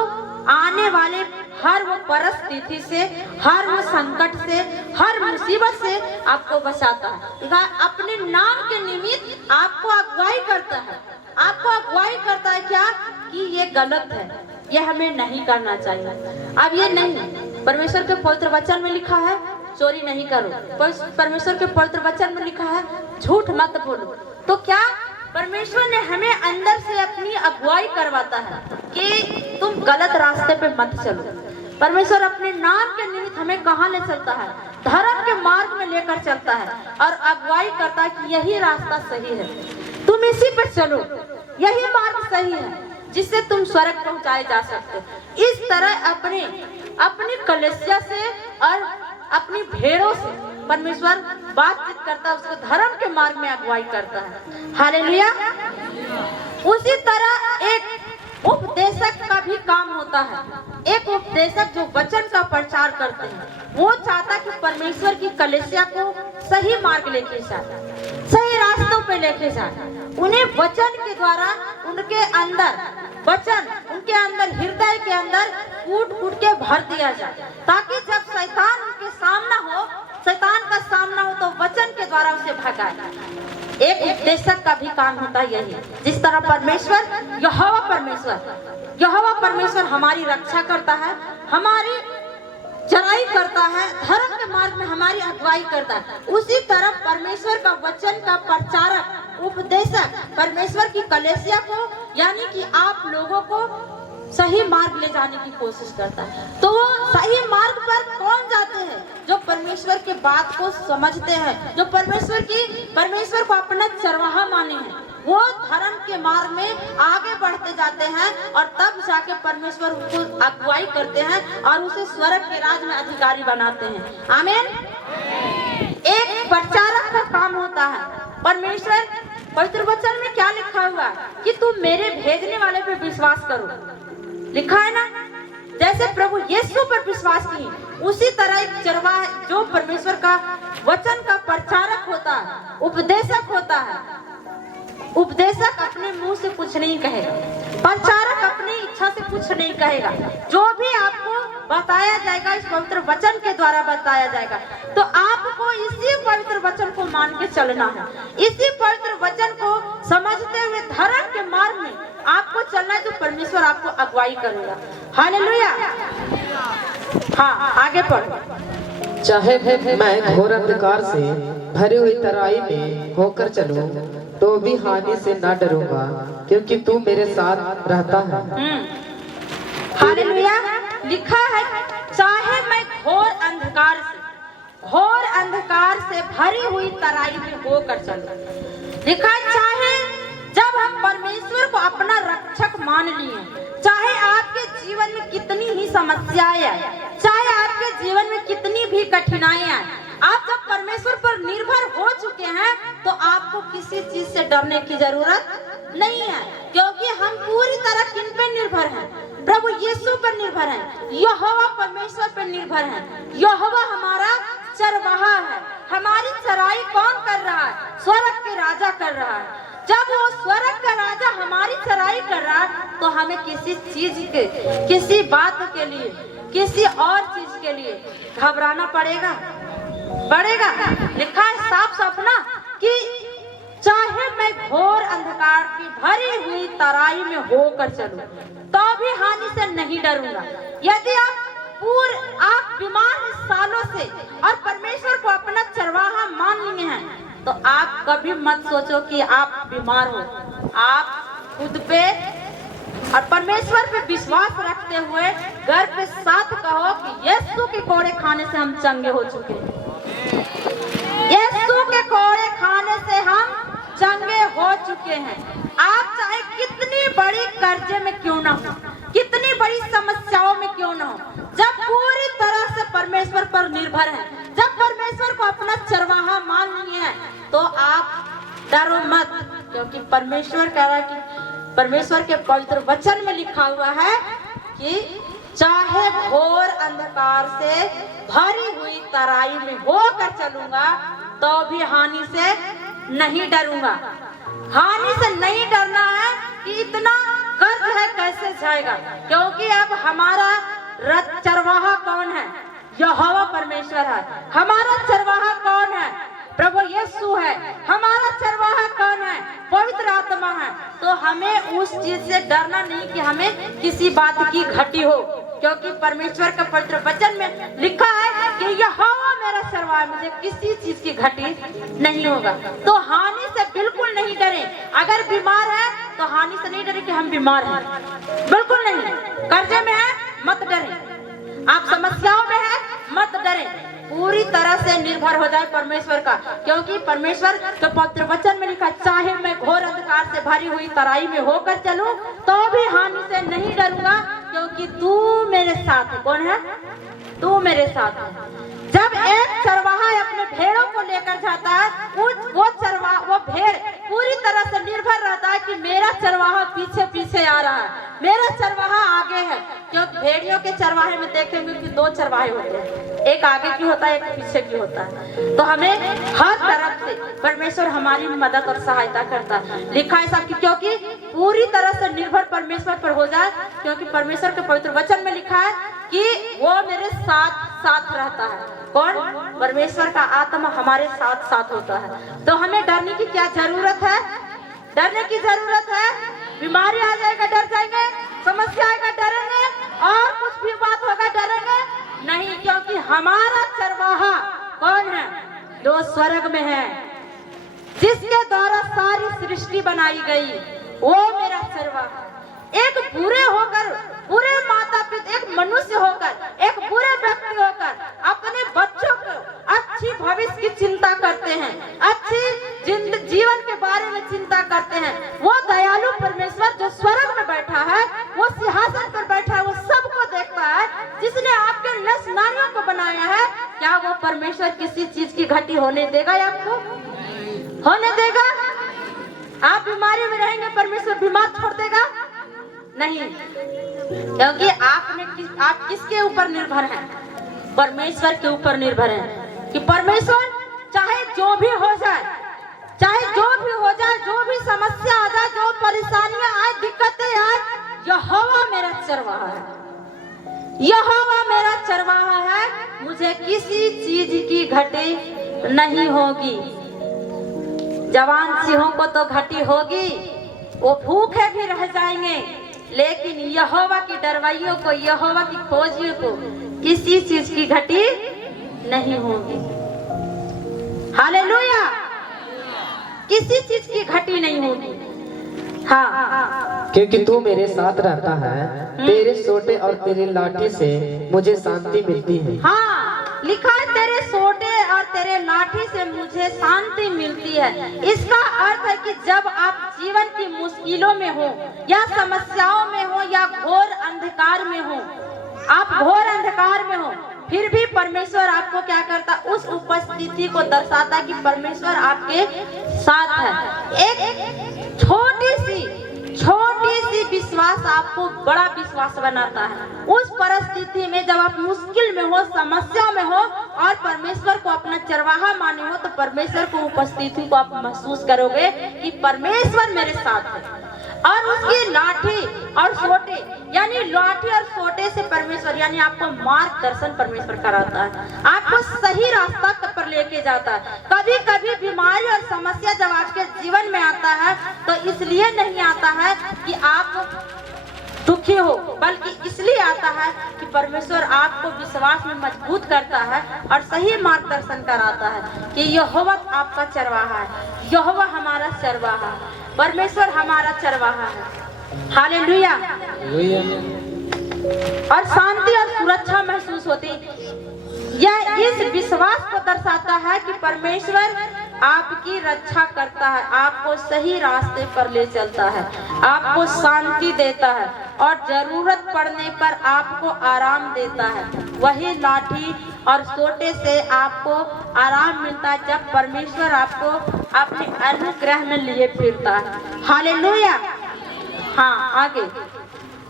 आने वाले हर वो परिस्थिति से, हर वो संकट से, हर मुसीबत से आपको बचाता है। अपने नाम के निमित्त आपको अगुवाई करता है। आपको अगुवाई करता है क्या, कि ये गलत है, ये हमें नहीं करना चाहिए। अब ये नहीं, परमेश्वर के पवित्र वचन में लिखा है चोरी नहीं करो, परमेश्वर के पवित्र वचन में लिखा है झूठ मत बोलो। तो क्या परमेश्वर ने हमें अंदर से अपनी अगुवाई करवाता है कि तुम गलत रास्ते पे मत चलो। परमेश्वर अपने नाम के निमित्त हमें कहाँ ले चलता है, धर्म के मार्ग में लेकर चलता है और अगुवाई करता है कि यही रास्ता सही है, तुम इसी पर चलो, यही मार्ग सही है जिससे तुम स्वर्ग पहुंचाए जा सकते हो। इस तरह अपनी कलीसिया से और अपनी भेड़ों से परमेश्वर बातचीत करता है, उसको धर्म के मार्ग में अगुवाई करता है। हालेलुया। उसी तरह एक उपदेशक का भी काम होता है। एक उपदेशक जो वचन का प्रचार करते हैं, वो चाहता कि परमेश्वर की कलीसिया को सही मार्ग लेके जाए, सही रास्तों पे लेके जाए। उन्हें वचन के द्वारा उनके अंदर वचन, उनके अंदर हृदय के अंदर कूट के भर दिया जाए, ताकि जब शैतान उनके सामना हो, शैतान का सामना हो, तो वचन के द्वारा उसे भगाए। एक उपदेशक का भी काम होता है यही। जिस तरह परमेश्वर यहोवा परमेश्वर हमारी रक्षा करता है, हमारी चराई करता है, धर्म के मार्ग में हमारी अगुवाई करता है, उसी तरह परमेश्वर का वचन का प्रचारक, उपदेशक परमेश्वर की कलीसिया को, यानी कि आप लोगों को सही मार्ग ले जाने की कोशिश करता है। तो वो सही मार्ग पर कौन जाते हैं? जो परमेश्वर के बात को समझते हैं, जो परमेश्वर को अपना चरवाहा माने हैं, वो धर्म के मार्ग में आगे बढ़ते जाते हैं और तब जाके परमेश्वर उनको अगुवाई करते हैं और उसे स्वर्ग के राज में अधिकारी बनाते हैं। आमीन। एक प्रचारक का काम होता है। परमेश्वर पवित्र वचन में क्या लिखा हुआ है कि तुम मेरे भेजने वाले पे विश्वास करो, लिखा है ना। जैसे प्रभु यीशु पर विश्वास किए, उसी तरह एक चरवाहा जो परमेश्वर का वचन का प्रचारक होता है, उपदेशक होता है, उपदेशक अपने मुंह से कुछ नहीं कहेगा, प्रचारक अपनी इच्छा से कुछ नहीं कहेगा। जो भी आपको बताया जाएगा इस पवित्र वचन के द्वारा बताया जाएगा, तो आपको इसी पवित्र वचन को मान के चलना है। इसी पवित्र वचन को समझते हुए धर्म के मार्ग में आपको चलना है, तो परमेश्वर आपको अगुवाई करेगा। हालेलुया। हाँ, आगे पढ़ो। चाहे मैं घोर अंधकार से भरी हुई तराई में होकर चलूं, तो भी हानि से न डरूंगा, क्योंकि तू मेरे साथ रहता है। हालेलुया। लिखा है, चाहे मैं घोर अंधकार से भरी हुई तराई में होकर चलूं। लिखा है, चाहे जब हम परमेश्वर को अपना रक्षक मान लिए, चाहे आपके जीवन में कितनी ही समस्याएं आए, चाहे आपके जीवन में कितनी भी कठिनाइयां आए, आप जब परमेश्वर पर निर्भर हो चुके हैं, तो आपको किसी चीज से डरने की जरूरत नहीं है, क्योंकि हम पूरी तरह किन पे निर्भर हैं? प्रभु यीशु पर निर्भर हैं, यहोवा परमेश्वर पर निर्भर हैं। यहोवा हमारा चरवाहा है। हमारी चराई कौन कर रहा है? स्वर्ग के राजा कर रहा है। जब वो स्वर्ग का राजा हमारी चराई कर रहा है, तो हमें किसी चीज के, किसी बात के लिए, किसी और चीज के लिए घबराना पड़ेगा? लिखा है साफ साफ ना कि चाहे मैं घोर अंधकार की भरी हुई तराई में होकर चलूं, तो भी हानि से नहीं डरूंगा। यदि आप बीमार हैं सालों से और परमेश्वर को अपना चरवाहा मान लिए हैं, तो आप कभी मत सोचो कि आप बीमार हो। आप खुद पे और परमेश्वर पे विश्वास रखते हुए घर पे साथ कहो कि यीशु के कोड़े खाने से हम चंगे हो चुके हैं। यीशु के कोड़े खाने से हम चंगे हो चुके हैं। आप चाहे कितनी बड़ी कर्जे में क्यों ना हो, कितनी बड़ी समस्याओं में क्यों ना हो, जब पूरी तरह से परमेश्वर पर निर्भर है, जब परमेश्वर को अपना चरवाहा मान लिए हैं, तो आप डरो मत, क्योंकि परमेश्वर कह रहा है कि परमेश्वर के पवित्र वचन में लिखा हुआ है कि चाहे घोर अंधकार से भरी हुई तराई में होकर चलूंगा, तो भी हानि से नहीं डरूंगा। हानि से नहीं डरना है कि इतना कर्ज है कैसे जाएगा, क्योंकि अब हमारा चरवाहा कौन है? यहोवा परमेश्वर है। हमारा चरवाहा कौन है? प्रभु यीशु है। हमारा चरवाहा कौन है? पवित्र आत्मा है। तो हमें उस चीज से डरना नहीं कि हमें किसी बात की घटी हो, क्योंकि परमेश्वर का पवित्र वचन में लिखा है कि यहोवा मेरा चरवाहा, मुझे किसी चीज की घटी नहीं होगा। तो हानि से बिल्कुल नहीं डरे। अगर बीमार है तो हानि से नहीं डरे कि हम बीमार हैं, बिल्कुल नहीं। कर्जे में है मत डरे, आप समस्याओं में है मत डरे, पूरी तरह से निर्भर हो जाए परमेश्वर का, क्योंकि परमेश्वर के पवित्र वचन में लिखा, चाहे मैं घोर अंधकार से भरी हुई तराई में होकर चलूं, तो भी हानि से नहीं डरूंगा, क्योंकि तू मेरे साथ है। कौन है? तू मेरे साथ है। जब एक चरवाहा अपने भेड़ों को लेकर जाता है, वो भेड़ पूरी तरह से निर्भर रहता है कि मेरा चरवाहा पीछे पीछे आ रहा है, मेरा चरवाहा आगे है। क्योंकि भेड़ियों के चरवाहे में देखेंगे कि दो चरवाहे होते हैं, एक आगे की होता है, एक पीछे की होता है। तो हमें हर तरफ से परमेश्वर हमारी मदद और सहायता करता है। लिखा है सब, क्योंकि पूरी तरह से निर्भर परमेश्वर पर हो जाए, क्योंकि परमेश्वर के पवित्र वचन में लिखा है कि वो मेरे साथ साथ रहता है। कौन? परमेश्वर का आत्मा हमारे साथ साथ होता है। तो हमें डरने की क्या जरूरत है? डरने की जरूरत है? बीमारी आ जाएगा डर जाएंगे, समस्या आएगा डरेंगे, और कुछ भी बात होगा डरेंगे नहीं, क्योंकि हमारा चरवाहा कौन है? जो स्वर्ग में है, जिसके द्वारा सारी सृष्टि बनाई गई, वो मेरा चरवाहा। एक बुरे होकर, बुरे माता पिता, एक मनुष्य होकर, एक बुरे व्यक्ति होकर अपने बच्चों को अच्छी भविष्य की चिंता करते हैं, अच्छी जीवन के बारे में चिंता करते हैं। वो दयालु परमेश्वर जो स्वर्ग में बैठा है, वो सिंहासन पर बैठा है, वो सबको देखता है। जिसने आपके नस नारियों को बनाया है, क्या वो परमेश्वर किसी चीज की घटी होने देगा? आपको होने देगा? आप बीमारी में रहेंगे, परमेश्वर बीमार छोड़ देगा? नहीं, क्योंकि आप किसके ऊपर निर्भर हैं? परमेश्वर के ऊपर निर्भर हैं कि परमेश्वर चाहे जो भी हो जाए, चाहे जो भी हो जाए, जो भी समस्या आ जाए, जो परेशानियां आए, दिक्कतें आए, यहोवा मेरा चरवाहा है, यहोवा मेरा चरवाहा है, मुझे किसी चीज की घटी नहीं होगी। जवान सिंहों को तो घटी होगी, वो भूखे भी रह जाएंगे, लेकिन यहोवा की डरवाइयों को, यहोवा की खोजियों को किसी चीज की घटी नहीं होगी। हालेलुया, किसी चीज की घटी नहीं होगी। हाँ, क्योंकि तू मेरे साथ रहता है, तेरे सोटे और तेरी लाठी से मुझे शांति मिलती है। हाँ, लिखा है तेरे सोटे और तेरे लाठी से मुझे शांति मिलती है। इसका अर्थ है कि जब आप जीवन की मुश्किलों में हो या समस्याओं में हो या घोर अंधकार में हो, आप घोर अंधकार में हो, फिर भी परमेश्वर आपको क्या करता, उस उपस्थिति को दर्शाता कि परमेश्वर आपके साथ है। एक छोटी सी विश्वास आपको बड़ा विश्वास बनाता है। उस परिस्थिति में जब आप मुश्किल में हो, समस्या में हो और परमेश्वर को अपना चरवाहा माने हो, तो परमेश्वर को उपस्थिति को आप महसूस करोगे कि परमेश्वर मेरे साथ है। और उसकी लाठी और सोटे, यानी लाठी और सोटे से परमेश्वर, यानी आपको मार्गदर्शन परमेश्वर कराता है, आपको सही रास्ता पर लेके जाता है। कभी कभी बीमारी और समस्या जब आपके जीवन में आता है, तो इसलिए नहीं आता है कि आप दुखी हो, बल्कि इसलिए आता है कि परमेश्वर आपको विश्वास में मजबूत करता है और सही मार्गदर्शन कराता है कि यहोवा आपका चरवाहा है, यहोवा हमारा चरवाहा है, परमेश्वर हमारा चरवाहा है। हालेलुया। और शांति और सुरक्षा महसूस होती, यह इस विश्वास को दर्शाता है कि परमेश्वर आपकी रक्षा करता है, आपको सही रास्ते पर ले चलता है, आपको शांति देता है और जरूरत पड़ने पर आपको आराम देता है। वही लाठी और सोटे से आपको आराम मिलता है जब परमेश्वर आपको अपने अनुग्रह में लिए फिरता है। हालेलुया। हाँ, आगे।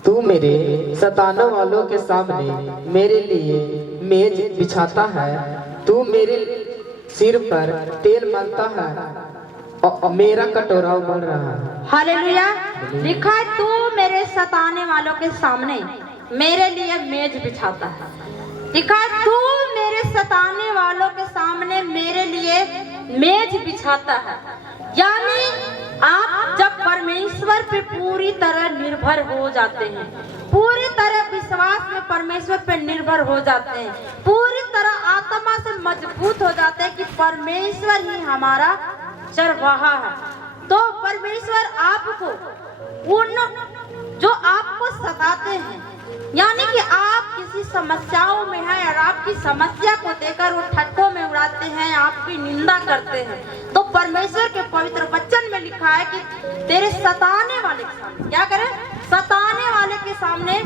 तू मेरे सताने वालों के सामने मेरे लिए मेज बिछाता है, तू मेरे सिर पर तेल मलता है और मेरा कटोरा उबल रहा है। हालेलुया। लिखा है तू मेरे सताने वालों के सामने मेरे लिए मेज बिछाता है। लिखा है तू मेरे सताने वालों के सामने मेरे लिए मेज बिछाता है। यानी आप जब परमेश्वर पे पूरी तरह निर्भर हो जाते हैं, पूरी तरह विश्वास में परमेश्वर पे निर्भर हो जाते हैं, पूरी तरह आत्मा से मजबूत हो जाते हैं कि परमेश्वर ही हमारा चरवाहा है, तो परमेश्वर आपको उन जो आपको सताते हैं, यानी कि आप किसी समस्याओं में हैं और आपकी समस्या को देखकर वो ठट्ठों में उड़ाते हैं, आपकी निंदा करते हैं, तो परमेश्वर के पवित्र वचन में लिखा है कि तेरे सताने वाले के सामने क्या करे, सताने वाले के सामने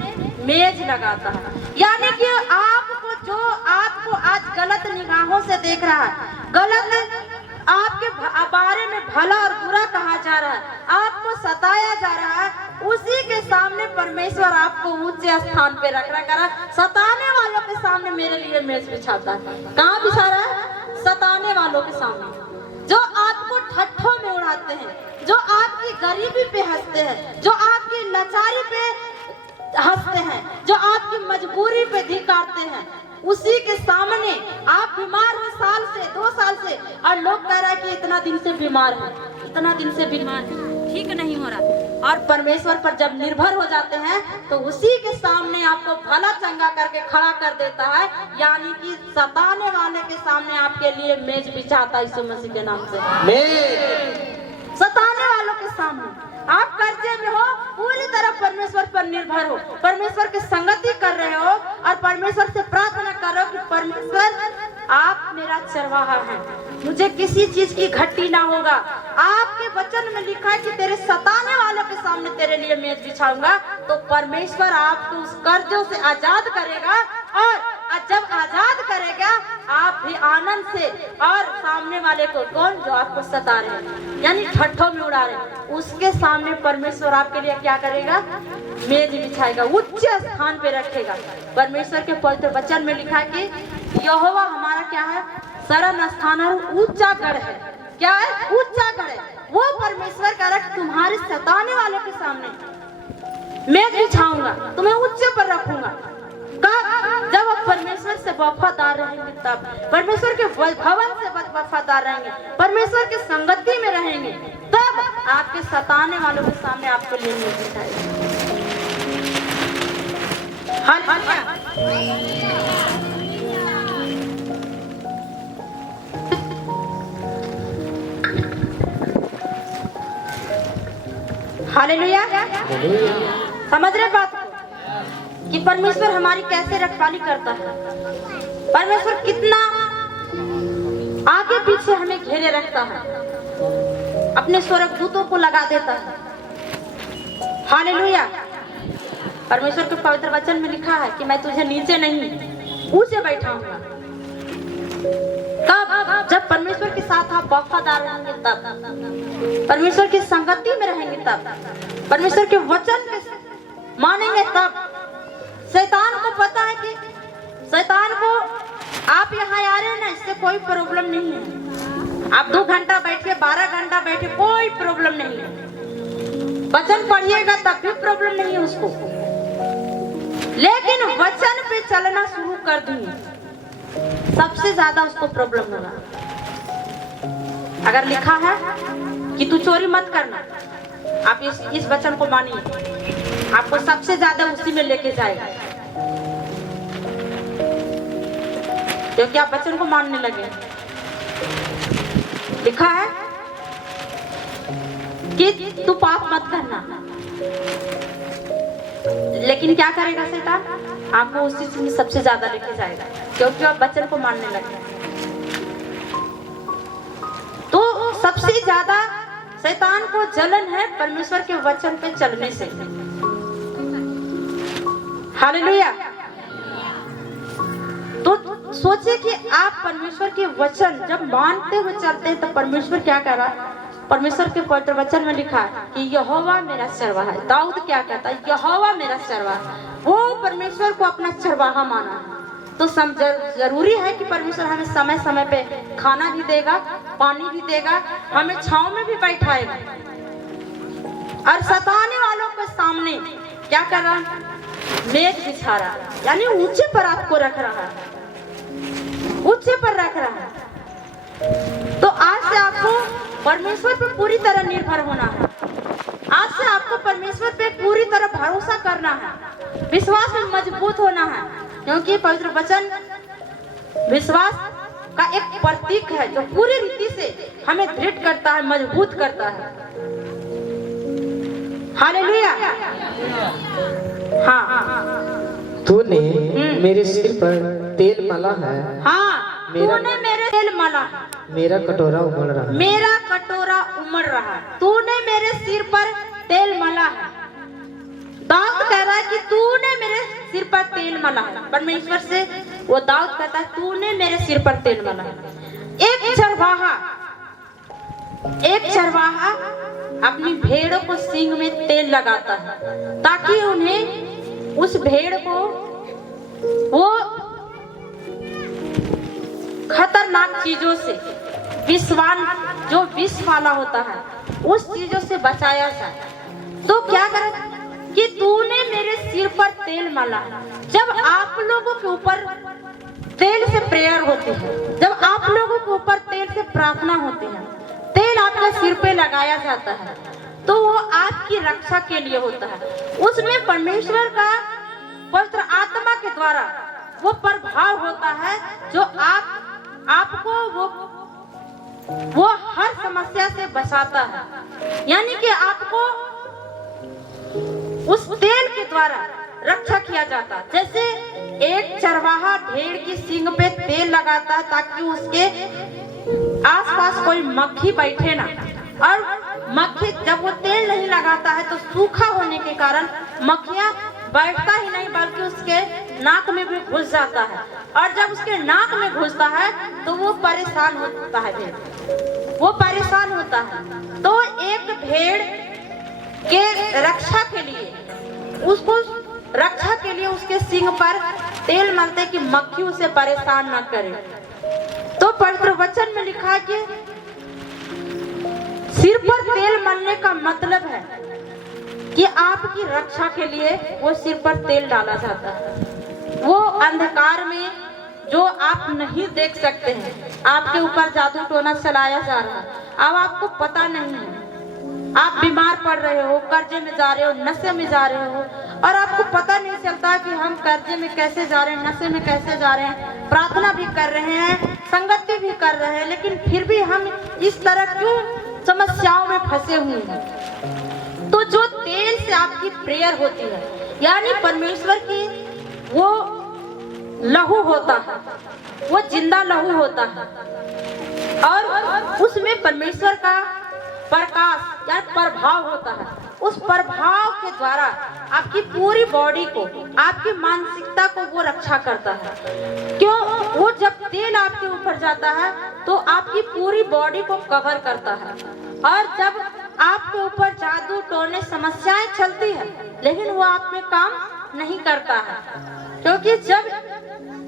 मेज लगाता है। यानी कि आपको जो आपको आज गलत निगाहों से देख रहा है, गलत आपके बारे में भला और बुरा कहा जा रहा है, आपको सताया जा रहा है, उसी के सामने परमेश्वर आपको ऊंचे स्थान पे रख रहा है। सताने वालों के सामने मेरे लिए मेज बिछाता है। कहाँ बिछा रहा है? सताने वालों के सामने, जो आपको ठट्ठों में उड़ाते हैं, जो आपकी गरीबी पे हंसते हैं, जो आपकी लाचारी पे हंसते हैं, जो आपकी मजबूरी पे धिक्कारते हैं, उसी के सामने आप बीमार हो साल से 2 साल से, और लोग कह रहा है कि इतना दिन से बीमार है, इतना दिन से बीमार है, ठीक नहीं हो रहा, और परमेश्वर पर जब निर्भर हो जाते हैं तो उसी के सामने आपको भला चंगा करके खड़ा कर देता है। यानी कि सताने वाले के सामने आपके लिए मेज बिछाता है यीशु मसीह के नाम से। सताने वालों के सामने आप कर्जे में हो, पूरी तरह परमेश्वर पर निर्भर हो, परमेश्वर की संगति कर रहे हो और परमेश्वर से प्रार्थना कर रहे हो कि परमेश्वर आप मेरा चरवाहा है, मुझे किसी चीज की घटी ना होगा। आपके वचन में लिखा है कि तेरे सताने वालों के सामने तेरे लिए मेज बिछाऊंगा, तो परमेश्वर आपको उस कर्जों से आजाद करेगा और जब आजाद करेगा आप भी आनंद से, और सामने वाले को कौन जो आपको सता रहे हैं यानी ठट्ठों में उड़ा रहे हैं, उसके सामने परमेश्वर आपके लिए क्या करेगा? मेज बिछाएगा, उच्च स्थान पे रखेगा। परमेश्वर के पवित्र वचन में लिखा है कि यहोवा हमारा क्या है? शरण स्थान और ऊंचा गढ़ है। क्या है? ऊंचा गढ़ है। वो परमेश्वर का रख तुम्हारे सताने वालों के सामने मेज बिछाऊंगा, तुम्हें ऊंचे पर रखूंगा। कब? जब आप परमेश्वर से वफादार रहेंगे, तब परमेश्वर के भवन से वफादार रहेंगे, परमेश्वर की संगति में रहेंगे, तब आपके सताने वालों के सामने आपको लिए मेज बिछाएगा। हालेलुया। समझ रहे बात कि परमेश्वर हमारी कैसे रखवाली करता है? परमेश्वर कितना आगे पीछे हमें घेरे रखता है, अपने स्वर्गदूतों को लगा देता है। हालेलुया। परमेश्वर के पवित्र वचन में लिखा है कि मैं तुझे नीचे नहीं ऊंचे बैठाऊंगा। कब? जब परमेश्वर के साथ आप वफादार रहेंगे, तब परमेश्वर की संगति में रहेंगे, तब परमेश्वर के वचन के मानेंगे, तब शैतान को पता है कि शैतान को आप यहाँ आ रहे हैं ना, इससे कोई प्रॉब्लम नहीं है। आप 2 घंटा बैठिए, 12 घंटा बैठे, कोई प्रॉब्लम नहीं है। वचन पढ़िएगा तब भी प्रॉब्लम नहीं है उसको, लेकिन वचन पे चलना शुरू कर दिए सबसे ज्यादा उसको प्रॉब्लम होगा। अगर लिखा है कि तू चोरी मत करना, आप इस वचन को मानिए, आपको सबसे ज्यादा उसी में लेके जाएगा, क्योंकि आप वचन को मानने लगे। लिखा है कि तू पाप मत करना, लेकिन क्या करेगा शैतान? आपको उसी चीज में सबसे ज्यादा लेके जाएगा, क्योंकि आप वचन को मानने लगे। तो सबसे ज्यादा शैतान को जलन है परमेश्वर के वचन पे चलने से। हालेलुया। तो सोचिए कि आप परमेश्वर के वचन जब मानते हुए चलते हैं, तो परमेश्वर क्या कर रहा है? परमेश्वर के पवित्र वचन में लिखा है कि यहोवा मेरा चरवाहा है। दाऊद क्या कहता है? यहोवा मेरा चरवाहा। वो परमेश्वर को अपना चरवाहा माना है। तो जरूरी है कि परमेश्वर हमें समय समय पे खाना भी देगा, पानी भी देगा, हमें छांव में भी बैठाएगा। और सताने वालों के सामने क्या कर रहा है? मेज बिछा रहा है, यानी ऊंचे पर आपको रख रहा है, ऊंचे पर रख रहा है। तो आज से आपको परमेश्वर पे पूरी तरह निर्भर होना है। आज से आपको परमेश्वर पे पूरी तरह भरोसा करना है, विश्वास में मजबूत होना है, क्योंकि पवित्र वचन विश्वास का एक प्रतीक है जो पूरी रीति से हमें दृढ़ करता है, मजबूत करता है। हालेलुया। हाँ, तूने मेरे सिर पर तेल मला है। हाँ, तूने मेरे तेल मला, मेरा कटोरा उमड़ रहा, मेरा कटोरा उमड़ रहा। तूने मेरे सिर पर तेल मला है। दाऊद कह रहा है कि तूने मेरे सिर पर तेल मला है। परमेश्वर से वो दाऊद कहता है तूने मेरे सिर पर तेल मला है। एक चरवाहा अपनी भेड़ों को सींग में तेल लगाता है, ताकि उन्हें उस भेड़ को वो खतरनाक चीजों से, जो विष वाला होता है, उस चीजों से बचाया जाए। तो क्या करे कि तूने मेरे सिर पर तेल मला। जब आप लोगों के ऊपर तेल से प्रेयर होती है, जब आप लोगों के ऊपर तेल से प्रार्थना होती है, तेल आपके सिर पे लगाया जाता है, तो वो आपकी रक्षा के लिए होता है। उसमें परमेश्वर का पवित्र आत्मा के द्वारा वो प्रभाव होता है जो आपको वो हर समस्या से बचाता है। यानी कि आपको उस तेल के द्वारा रक्षा किया जाता है। जैसे एक चरवाहा भेड़ की सींग पे तेल लगाता है ताकि उसके आसपास कोई मक्खी बैठे ना, और मक्खी जब वो तेल नहीं लगाता है तो सूखा होने के कारण मक्खियां बैठता ही नहीं, बल्कि उसके नाक में भी घुस जाता है, और जब उसके नाक में घुसता है तो वो परेशान होता है, भेड़ वो परेशान होता है। तो एक भेड़ के रक्षा के लिए, उसको रक्षा के लिए उसके सींग पर तेल मलते कि मक्खी उसे परेशान न करे। तो पवित्र वचन में लिखा है कि सिर पर तेल मलने का मतलब है कि आपकी रक्षा के लिए वो सिर पर तेल डाला जाता है। वो अंधकार में जो आप नहीं देख सकते हैं, आपके ऊपर जादू टोना चलाया जा रहा है, अब आपको पता नहीं है, आप बीमार पड़ रहे हो, कर्जे में जा रहे हो, नशे में जा रहे हो, और आपको पता नहीं चलता कि हम कर्जे में कैसे जा रहे हैं, नशे में कैसे जा रहे हैं, प्रार्थना भी कर रहे हैं, संगति भी कर रहे हैं, लेकिन फिर भी हम इस तरह क्यों समस्याओं में फंसे हुए हैं। तो जो तेल से आपकी प्रेयर होती है, यानी परमेश्वर की वो लहू होता है, वो जिंदा लहू होता है, और उसमें परमेश्वर का प्रकाश या प्रभाव होता है। उस प्रभाव के द्वारा आपकी पूरी बॉडी को, आपकी मानसिकता को वो रक्षा करता है। क्यों? वो जब तेल आपके ऊपर जाता है तो आपकी पूरी बॉडी को कवर करता है, और जब आपके ऊपर जादू टोने समस्याएं चलती है, लेकिन वो आप में काम नहीं करता है। क्योंकि जब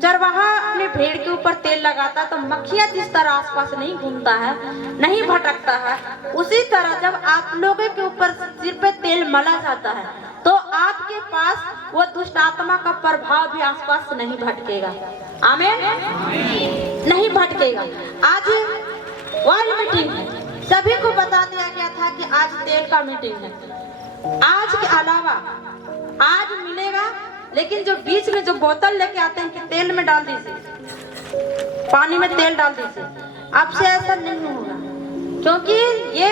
चरवाहा अपने भेड़ के ऊपर तेल लगाता है तो मक्खियां जिस तरह आसपास नहीं घूमता है, नहीं भटकता है, उसी तरह जब आप लोगों के ऊपर सिर पे तेल मला जाता है तो आपके पास वो दुष्ट आत्मा का प्रभाव भी आसपास नहीं भटकेगा। आमीन? नहीं भटकेगा। आज वर्ल्ड मीटिंग है, सभी को बता दिया गया था कि आज तेल का मीटिंग है। आज के अलावा आज मिलेगा, लेकिन जो बीच में जो बोतल लेके आते हैं कि तेल में डाल दीजिए, पानी में तेल डाल दीजिए, आपसे ऐसा नहीं होगा, क्योंकि ये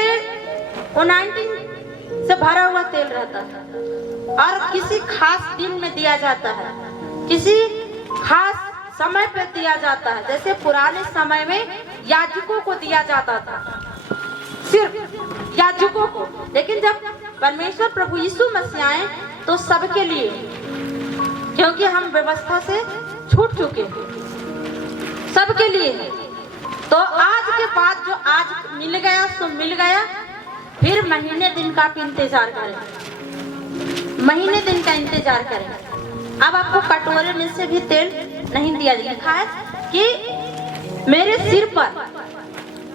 19 से भरा हुआ तेल रहता है और किसी खास दिन में दिया जाता है, किसी खास समय पे दिया जाता है। जैसे पुराने समय में याजकों को दिया जाता था, सिर्फ याजकों को, लेकिन जब परमेश्वर प्रभु यीशु मसीह आए तो सबके लिए, क्योंकि हम व्यवस्था से छूट चुके हैं, सबके लिए है। तो आज के बाद जो आज मिल गया सो मिल गया, फिर महीने दिन का आप इंतजार करें, महीने दिन का इंतजार करें। अब आपको कटोरे में से भी तेल नहीं दिया। लिखा है कि मेरे सिर पर,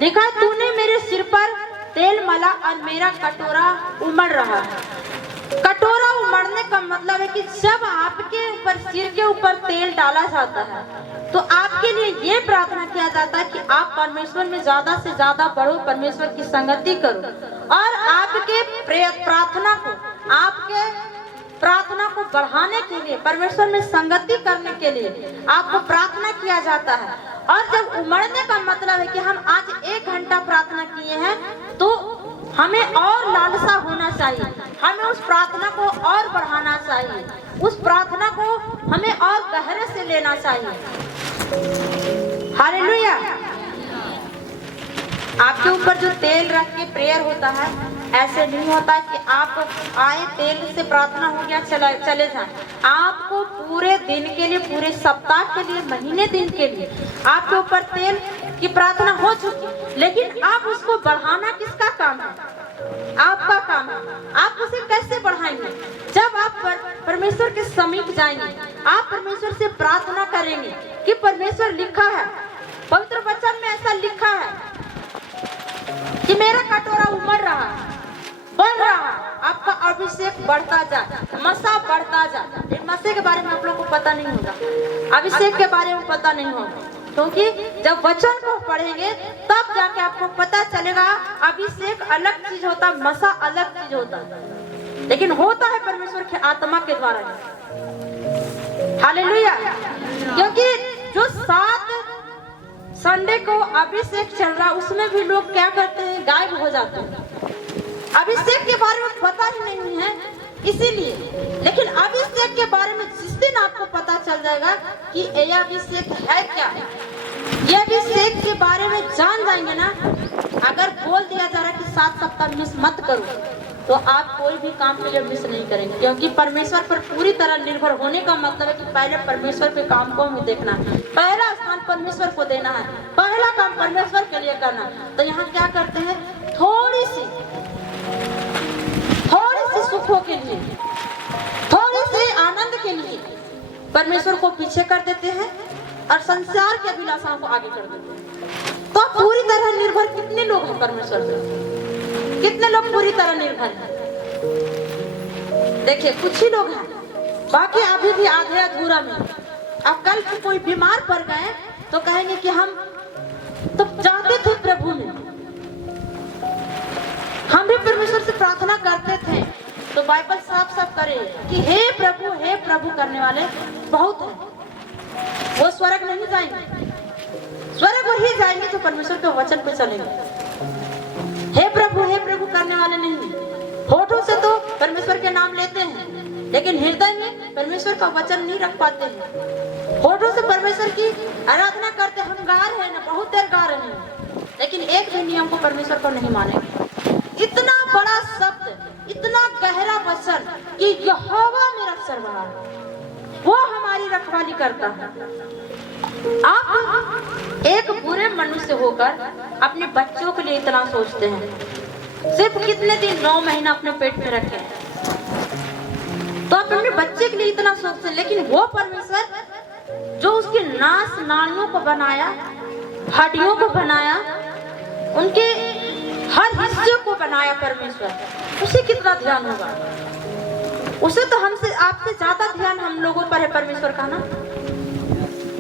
लिखा है तूने मेरे सिर पर तेल मला और मेरा कटोरा उमड़ रहा है। कटोरा उमड़ने का मतलब है कि जब आपके ऊपर, सिर के ऊपर तेल डाला जाता है तो आपके लिए ये प्रार्थना किया जाता है कि आप परमेश्वर में ज्यादा से ज्यादा बढ़ो, परमेश्वर की संगति करो, और आपके प्रार्थना को, आपके प्रार्थना को बढ़ाने के लिए, परमेश्वर में संगति करने के लिए आपको प्रार्थना किया जाता है। और जब उमड़ने का मतलब है कि हम आज 1 घंटा प्रार्थना किए हैं तो हमें और लालसा होना चाहिए, हमें उस प्रार्थना को और बढ़ाना चाहिए, उस प्रार्थना को हमें और गहरे से लेना चाहिए। हालेलुया। आपके ऊपर जो तेल रख के प्रेयर होता है, ऐसे नहीं होता कि आप आए, तेल से प्रार्थना हो गया, चले जाएं। आपको पूरे दिन के लिए, पूरे सप्ताह के लिए, महीने दिन के लिए आपके ऊपर तेल की प्रार्थना हो चुकी, लेकिन आप उसको बढ़ाना किसका काम है? आपका काम है। आप उसे कैसे बढ़ाएंगे? जब आप परमेश्वर के समीप जाएंगे, आप परमेश्वर से प्रार्थना करेंगे कि परमेश्वर, लिखा है पवित्र वचन में, ऐसा लिखा है कि मेरा कटोरा उमड़ रहा है, बढ़ रहा है, आपका अभिषेक बढ़ता जाए, मसा बढ़ता जाए। मसे के बारे में आप लोगों को पता नहीं होगा, अभिषेक के बारे में पता नहीं होगा, क्योंकि जब वचन को पढ़ेंगे तब जाके आपको पता चलेगा अभिषेक अलग चीज होता है, मसा अलग चीज होता है, लेकिन होता है परमेश्वर के आत्मा के द्वारा। हालेलुया। क्योंकि जो 7 संडे को अभिषेक चल रहा, उसमें भी लोग क्या करते हैं? गायब हो जाते हैं। अभिषेक के बारे में पता ही नहीं है, इसीलिए। लेकिन अभिषेक के बारे में जिस दिन आपको पता चल जाएगा कि यह अभिषेक है क्या, ये अभिषेक के बारे में जान जाएंगे ना। अगर बोल दिया जा रहा है कि साथ सप्ताह मिस मत करो, तो आप कोई भी काम के लिए मिस नहीं करेंगे। क्योंकि परमेश्वर पर पूरी तरह निर्भर होने का मतलब है कि पहले परमेश्वर के काम को हमें देखना है, पहला स्थान परमेश्वर को देना है, पहला काम परमेश्वर के लिए करना। तो यहाँ क्या करते हैं, थोड़ी सी सुखों के लिए, थोड़ी सी आनंद के लिए परमेश्वर को पीछे कर देते हैं और संसार के अभिलाषाओं को आगे कर देते हैं। तो पूरी तरह निर्भर कितने लोग हैं परमेश्वर पे? कितने लोग पूरी तरह निर्भर हैं? देखिए कुछ ही लोग हैं, बाकी अभी भी आधे अधूरा में। अब कल को कोई बीमार पड़ गए तो कहेंगे कि हम तो जाते थे प्रभु में, हम भी परमेश्वर से प्रार्थना करते थे। तो बाइबल साफ साफ करे कि हे प्रभु करने वाले बहुत हैं, वो स्वर्ग नहीं जाएंगे, स्वर्ग वही जाएंगे तो परमेश्वर के वचन पे चलेंगे। हे प्रभु करने वाले नहीं, होठों से तो परमेश्वर के नाम लेते हैं लेकिन हृदय में परमेश्वर का वचन नहीं रख पाते हैं। होठों से परमेश्वर की आराधना करते, हम गा रहे हैं ना, बहुत देर गा रहे हैं, लेकिन एक भी नियम को परमेश्वर को नहीं मानेंगे। इतना बड़ा शब्द, इतना गहरा वचन कि यहोवा मेरा सरवार, वो हमारी रखवाली करता है। आप एक बुरे मनुष्य होकर अपने बच्चों के लिए इतना सोचते हैं, सिर्फ कितने दिन, 9 महीना अपने पेट में रखे, तो आप अपने बच्चे के लिए इतना सोचते हैं। लेकिन वो परमेश्वर जो उसके नास नालियों को बनाया, हड्डियों को बनाया, उनके हर हिस्से को बनाया परमेश्वर, उसे कितना ध्यान होगा? उसे तो हमसे आपसे ज्यादा ध्यान हम लोगों पर है परमेश्वर का ना।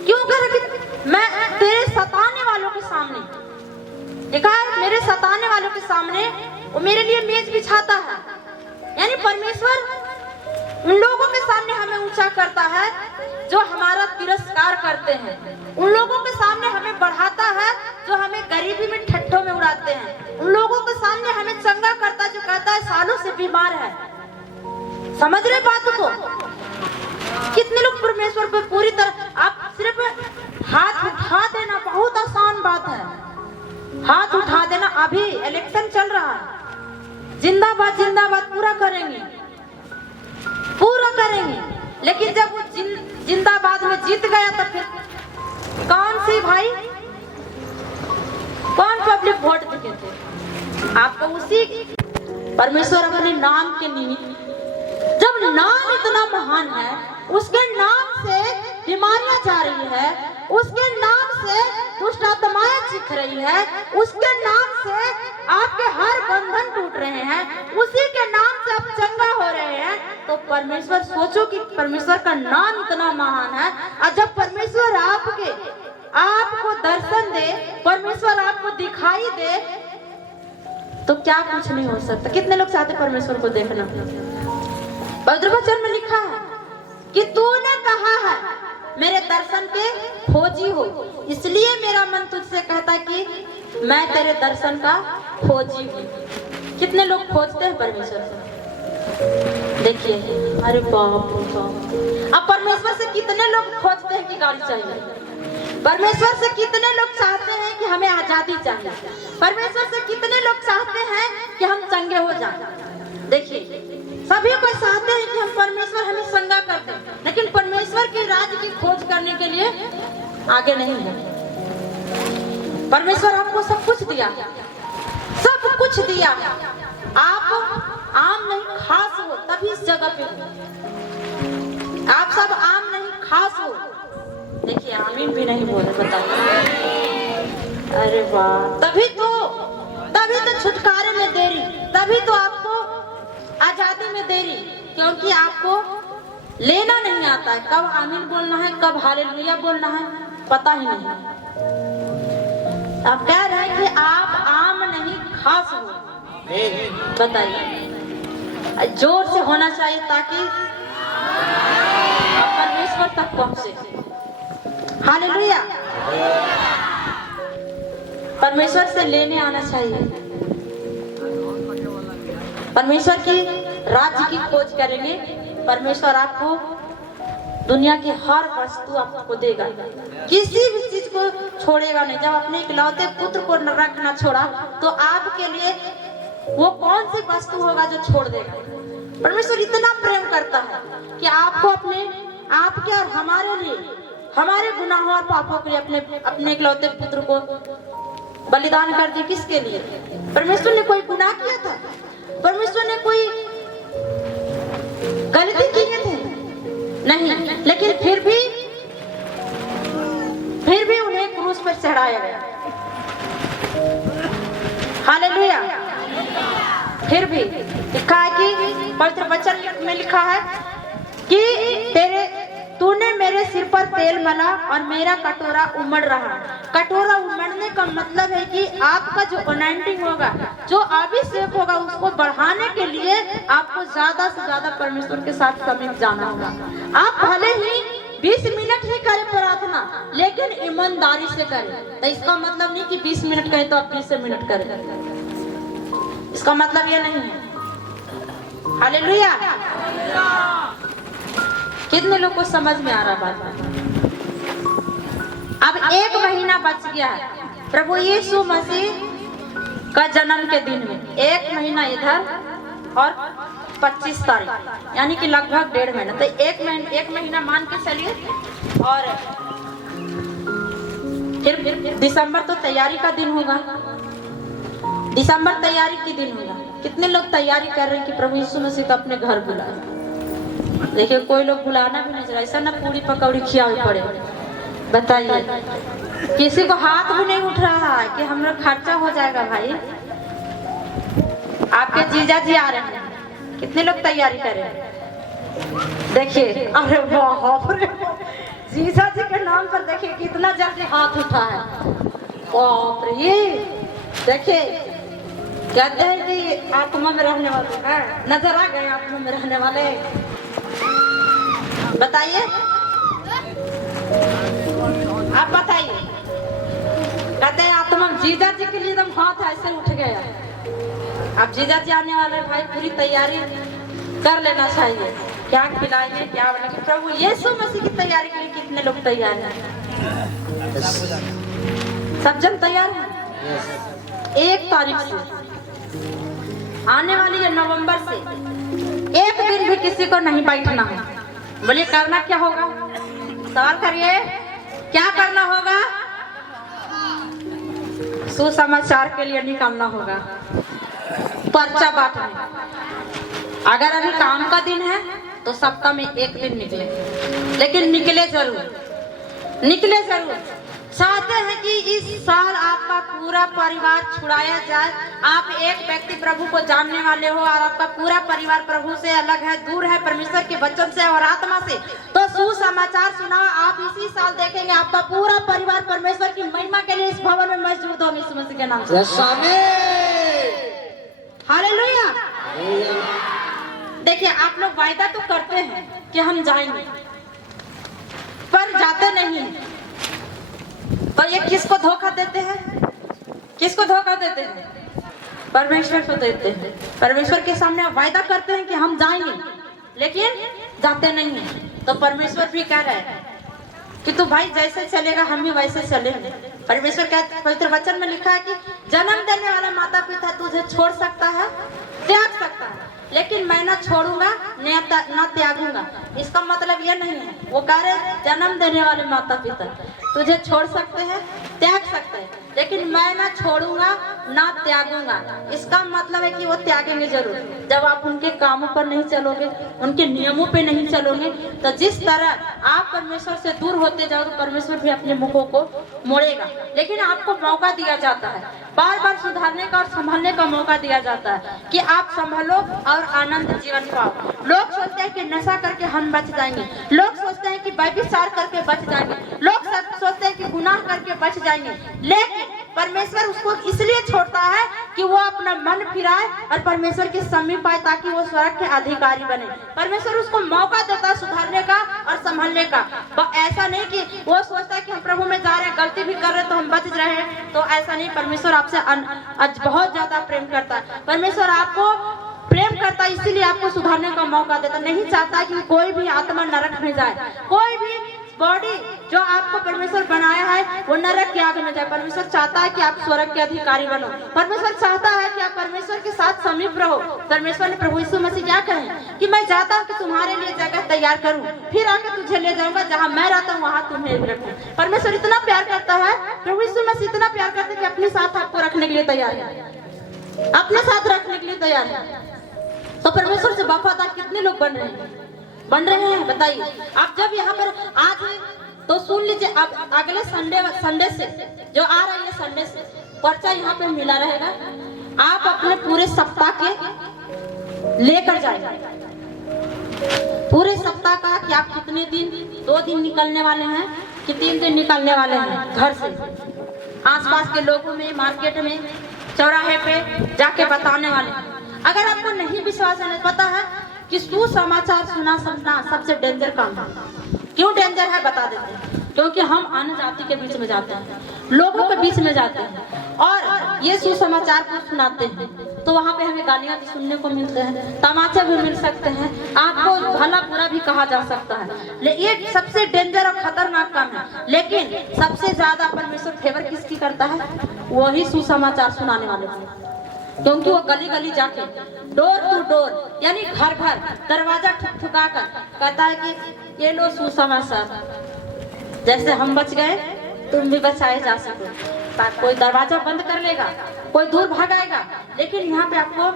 क्यों कह रहे कि मैं तेरे सताने वालों के सामने, देखा है, मेरे सताने वालों के सामने वो मेरे लिए मेज बिछाता है। यानी परमेश्वर उन लोगों के सामने हमें ऊंचा करता है जो हमारा तिरस्कार करते हैं, उन लोगों के सामने हमें बढ़ाता है जो हमें गरीबी में ठट्ठों में उड़ाते हैं, उन लोगों के सामने हमें चंगा करता है जो कहता है सालों से बीमार है। समझ रहे बात को? कितने लोग परमेश्वर पर पूरी तरह, आप सिर्फ हाथ उठा देना बहुत आसान बात है, हाथ उठा देना। अभी इलेक्शन चल रहा है, जिंदाबाद जिंदाबाद पूरा करेंगे, पूरा करेंगे, लेकिन जब वो जिंदाबाद में जीत गया तो फिर कौन सी भाई, कौन पब्लिक वोट देते थे आपको? उसी परमेश्वर अपने नाम के निमित्त, जब नाम इतना महान है, उसके नाम से बीमारियां जा रही है, उसके नाम से दुष्ट आत्माएं चीख रही है, उसके नाम से आपके हर बंधन टूट रहे हैं, उसी के नाम से आप चंगा हो रहे हैं, तो परमेश्वर, सोचो कि परमेश्वर का नाम इतना महान है। और जब परमेश्वर आपको दर्शन दे, परमेश्वर आपको दिखाई दे, तो क्या कुछ नहीं हो सकता। कितने लोग चाहते परमेश्वर को देखना? पवित्र वचन में लिखा है कि तूने कहा है मेरे दर्शन के खोजी हो, इसलिए मेरा मन तुझसे कहता कि मैं तेरे दर्शन का खोजी हूँ। कितने लोग खोजते हैं परमेश्वर से? देखिए, अरे बाप रे बाप, अब परमेश्वर से कितने लोग खोजते हैं कि गाड़ी चाहिए, परमेश्वर से कितने लोग चाहते हैं कि हमें आजादी चाहिए, परमेश्वर से कितने लोग चाहते हैं कि हम चंगे हो जाएं। देखिए, सभी को चाहते हैं कि हम परमेश्वर हमें संगा कर दे, लेकिन परमेश्वर के राज्य की खोज करने के लिए आगे नहीं है। परमेश्वर आपको सब कुछ दिया, सब कुछ दिया, आप आम नहीं खास हो, तभी इस जगह पे हो। आप सब आम नहीं खास हो। देखिए, आमीन भी नहीं बोले, बताइए। अरे वाह, तभी तो छुटकारे में देरी, तभी तो आपको आजादी में देरी, क्योंकि आपको लेना नहीं आता है। कब आमीन बोलना है, कब हालेलुया बोलना है, पता ही नहीं। आप कह रहे हैं कि आप आम नहीं खास हो, बताइए। जोर से होना चाहिए ताकि आप परमेश्वर तक पहुंचे। हालेलुया। परमेश्वर से लेने आना चाहिए। परमेश्वर की राज्य की खोज करेंगे, परमेश्वर आपको दुनिया की हर वस्तु आपको देगा, किसी भी चीज को छोड़ेगा नहीं। जब अपने इकलौते पुत्र को रखना छोड़ा तो आपके लिए वो कौन सी वस्तु होगा जो छोड़ देगा। परमेश्वर इतना प्रेम करता है कि आपको आपके और हमारे लिए, हमारे गुनाहों और पापों के लिए अपने इकलौते पुत्र को बलिदान कर दिया। किसके लिए? परमेश्वर ने कोई गुनाह किया था? परमेश्वर ने कोई गलती की थे? नहीं, लेकिन फिर भी उन्हें क्रूस पर चढ़ाया गया। हालेलुया। फिर भी लिखा है कि पवित्र वचन में लिखा है कि तूने मेरे सिर पर तेल मला और मेरा कटोरा उमड़ रहा। कटोरा उमड़ने का मतलब है कि आपका जो अनॉइंटिंग होगा, जो अभिषेक होगा, उसको बढ़ाने के लिए आपको ज्यादा से ज्यादा परमेश्वर के साथ समीप जाना होगा। आप भले ही 20 मिनट ही करें प्रार्थना, लेकिन ईमानदारी से करें। तो इसका मतलब नहीं कि 20 मिनट करें तो आप 20 मिनट करें, इसका मतलब ये नहीं है। हालेलुया। कितने लोग को समझ में आ रहा बात? अब 1 महीना बच गया है प्रभु यीशु मसीह का जन्म के दिन में। 1 महीना इधर और 25 तारीख, यानी कि लगभग 1.5 महीना। तो 1 महीना मान के चलिए। और फिर दिसंबर तो तैयारी का दिन होगा। दिसंबर तैयारी के दिन होगा। कितने लोग तैयारी कर रहे हैं कि प्रभु यीशु मसीह को अपने घर बुलाए? देखिए, कोई लोग बुलाना भी नहीं चाह, ऐसा ना पूरी पकौड़ी खियावी पड़े। बताइए, किसी को हाथ भी नहीं उठ रहा है कि हमारा खर्चा हो जाएगा। भाई, आपके जीजा जी आ रहे हैं, कितने लोग तैयारी कर रहे हैं? देखिए, अरे बाप रे, जीजा जी के नाम पर देखिए कितना जल्दी हाथ उठा है। बाप रे, ये देखिए, कहते हैं कि आत्मा में रहने वाले हैं। नजर आ गए आत्मा में रहने वाले? बताइए, आप बताइए। कहते हैं आत्मा, जीजा जी के लिए एकदम हाथ ऐसे उठ गया। अब जीजा जी आने वाले, भाई पूरी तैयारी कर लेना चाहिए। क्या खिलाएंगे, क्या बनाएंगे? प्रभु यीशु मसीह की तैयारी के लिए कितने लोग तैयार हैं? सब जन तैयार हैं? 1 तारीख से आने वाली है, नवंबर से 1 दिन भी किसी को नहीं बैठना है। बोलिए, करना क्या होगा? सवाल करिए, क्या करना होगा? सुसमाचार के लिए निकलना होगा, पर्चा बांटने। अगर अभी काम का दिन है तो सप्ताह में 1 दिन निकले, लेकिन निकले जरूर, निकले जरूर। चाहते हैं कि इस साल आपका पूरा परिवार छुड़ाया जाए। आप एक व्यक्ति प्रभु को जानने वाले हो और आपका पूरा परिवार प्रभु से अलग है, दूर है परमेश्वर के वचन से और आत्मा से, तो सुसमाचार सुनाओ। आप इसी साल देखेंगे आपका पूरा परिवार परमेश्वर की महिमा के लिए इस भवन में मौजूद होगा, यीशु मसीह के नाम से। हालेलुया। देखिए, आप लोग वायदा तो करते हैं कि हम जाएंगे, पर जाते नहीं। पर ये किसको धोखा देते हैं? किसको धोखा देते हैं? परमेश्वर को देते हैं। परमेश्वर के सामने आप वायदा करते हैं कि हम जाएंगे, लेकिन जाते नहीं हैं। तो परमेश्वर भी कह रहे हैं कि तू भाई जैसे चलेगा हम भी वैसे चलेंगे। परमेश्वर का पवित्र वचन में लिखा है कि जन्म देने वाला माता पिता तुझे छोड़ सकता है, त्याग सकता है, लेकिन मैं न छोड़ूंगा न त्यागूंगा। इसका मतलब ये नहीं है, वो कह रहे जन्म देने वाले माता पिता तुझे छोड़ सकते हैं, त्याग सकते हैं, लेकिन मैं ना छोड़ूंगा ना त्यागूंगा। इसका मतलब है कि वो त्यागेंगे जरूर। जब आप उनके कामों पर नहीं चलोगे, उनके नियमों पे नहीं चलोगे, तो जिस तरह आप परमेश्वर से दूर होते जाओगे, परमेश्वर भी अपने मुखों को मोड़ेगा। लेकिन आपको मौका दिया जाता है, बार बार सुधारने का और संभलने का मौका दिया जाता है कि आप संभलो और आनंद जीवन पाओ। लोग सोचते हैं कि नशा करके हम बच जाएंगे, लोग सोचते हैं कि व्यभिचार करके बच जाएंगे, लोग सोचते हैं कि गुनाह करके बच जाएंगे, लेकिन परमेश्वर उसको इसलिए छोड़ता है कि वो अपना मन फिराए और परमेश्वर के समीप आए, ताकि वो स्वर्ग के अधिकारी बने। परमेश्वर उसको मौका देता है सुधारने का और संभलने का। ऐसा नहीं कि वो सोचता है कि हम प्रभु में जा रहे हैं, गलती भी कर रहे हैं तो हम बच रहे हैं, तो ऐसा नहीं। परमेश्वर आपसे बहुत ज्यादा प्रेम करता है। परमेश्वर आपको प्रेम करता है, इसीलिए आपको सुधारने का मौका देता। नहीं चाहता कि कोई भी आत्मा नरक में जाए, कोई भी बॉडी जो आपको परमेश्वर बनाया है वो नरक की आग में जाए। परमेश्वर चाहता है कि आप स्वर्ग के अधिकारी बनो। परमेश्वर चाहता है कि आप परमेश्वर के साथ समीप रहो। परमेश्वर ने प्रभु यीशु मसीह क्या कहे कि मैं जाता हूँ कि तुम्हारे लिए जगह तैयार करूँ, फिर आके तुझे ले जाऊंगा, जहाँ मैं रहता हूँ वहाँ तुम्हें भी रखूँ। परमेश्वर इतना प्यार करता है, प्रभु यीशु मसीह इतना प्यार करता है कि अपने साथ आपको रखने के लिए तैयार है, अपने साथ रखने के लिए तैयार है। तो परमेश्वर से वफादार कितने लोग बन रहे हैं बताइए। आप जब यहाँ पर आज तो सुन लीजिए, आप अगले संडे से जो आ रही है संडे से पर्चा यहाँ पे मिला रहेगा। आप अपने पूरे सप्ताह के लेकर जाइए, पूरे सप्ताह का कि आप कितने दिन, 2 दिन निकलने वाले हैं कि 3 दिन निकलने वाले हैं घर से, आसपास के लोगों में, मार्केट में, चौराहे पे जाके बताने वाले हैं। अगर आपको नहीं विश्वास है, पता है कि सुसमाचार सुना सबसे डेंजर काम है। क्यों डेंजर है बता देते हैं। क्योंकि हम अन्य जाति के बीच में जाते हैं, लोगों के बीच में जाते हैं और ये सुसमाचार को सुनाते हैं, तो वहाँ पे हमें गालियाँ भी सुनने को मिलते हैं, तमाचे भी मिल सकते हैं, आपको भला बुरा भी कहा जा सकता है। ये सबसे डेंजर और खतरनाक काम है। लेकिन सबसे ज्यादा परमेश्वर फेवर किसकी करता है? वही सुसमाचार सुनाने वाले को। क्योंकि वो गली गली जाके, डोर टू डोर, यानी घर घर दरवाजा ठुकठुका कर कहता है कि ये लो सुसमाचार, जैसे हम बच गए तुम भी बचाए जा सको। कोई दरवाजा बंद कर लेगा, कोई दूर भागाएगा, लेकिन यहाँ पे आपको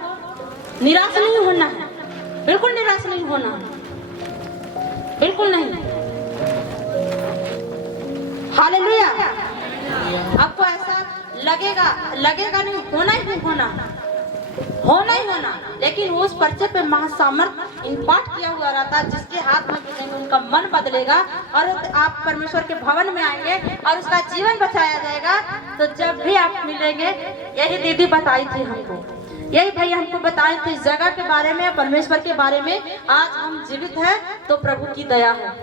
निराश नहीं होना है, बिल्कुल निराश नहीं होना है, बिल्कुल नहीं। हालेलुया। आपको ऐसा लगेगा नहीं, होना ही होना। लेकिन उस पर्चे पे महासामर्थ इम्पार्ट किया हुआ रहता है, जिसके हाथ में देंगे उनका मन बदलेगा और आप परमेश्वर के भवन में आएंगे और उसका जीवन बचाया जाएगा। तो जब भी आप मिलेंगे, यही दीदी बताई थी हमको, यही भाई हमको बताए थे इस जगह के बारे में, परमेश्वर के बारे में। आज हम जीवित हैं तो प्रभु की दया है।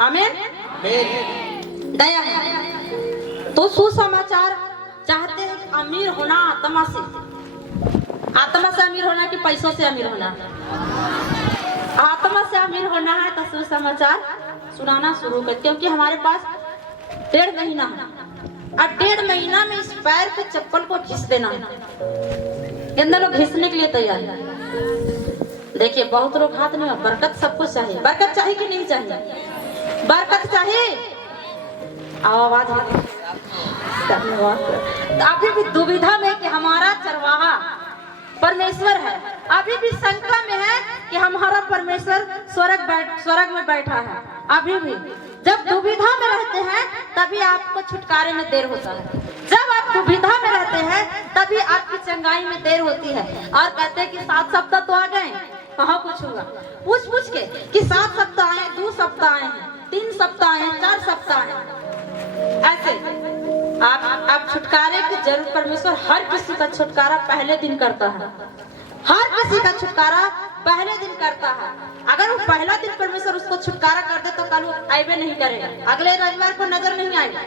आमीन, दया है। तो सुसमाचार चाहते हैं अमीर होना, आत्मा से अमीर होना कि पैसों से अमीर होना? आत्मा से अमीर होना है तो सुसमाचार सुनाना शुरू कर। क्योंकि हमारे पास 1.5 महीना है और 1.5 महीना में इस पैर के चप्पल को घिस देना है। कितने लोग घिसने के लिए तैयार है? देखिए बहुत लोग हाथ नहीं, बरकत सबको चाहिए। बरकत चाहिए कि नहीं चाहिए? बरकत चाहिए। आवाज अभी भी दुविधा में कि हमारा चरवाहा परमेश्वर है, अभी भी शंका में है कि हमारा परमेश्वर स्वर्ग में बैठा है। अभी भी जब दुविधा में रहते हैं तभी आपको छुटकारे में देर होता है। जब आप दुविधा में रहते हैं तभी आपकी चंगाई में देर होती है। और कहते हैं कि 7 सप्ताह तो आ गए, कहाँ कुछ हुआ? पूछ के कि 7 सप्ताह आए, 2 सप्ताह आए, 3 सप्ताह आए, 4 सप्ताह आए। ऐसे आप छुटकारे की जरूर, परमेश्वर हर किसी का छुटकारा पहले दिन करता है। हर किसी का छुटकारा पहले दिन करता है। अगर वो पहला दिन परमेश्वर उसको छुटकारा कर दे तो कल वो आएबे नहीं करेगा, अगले रविवार को नजर नहीं आएगा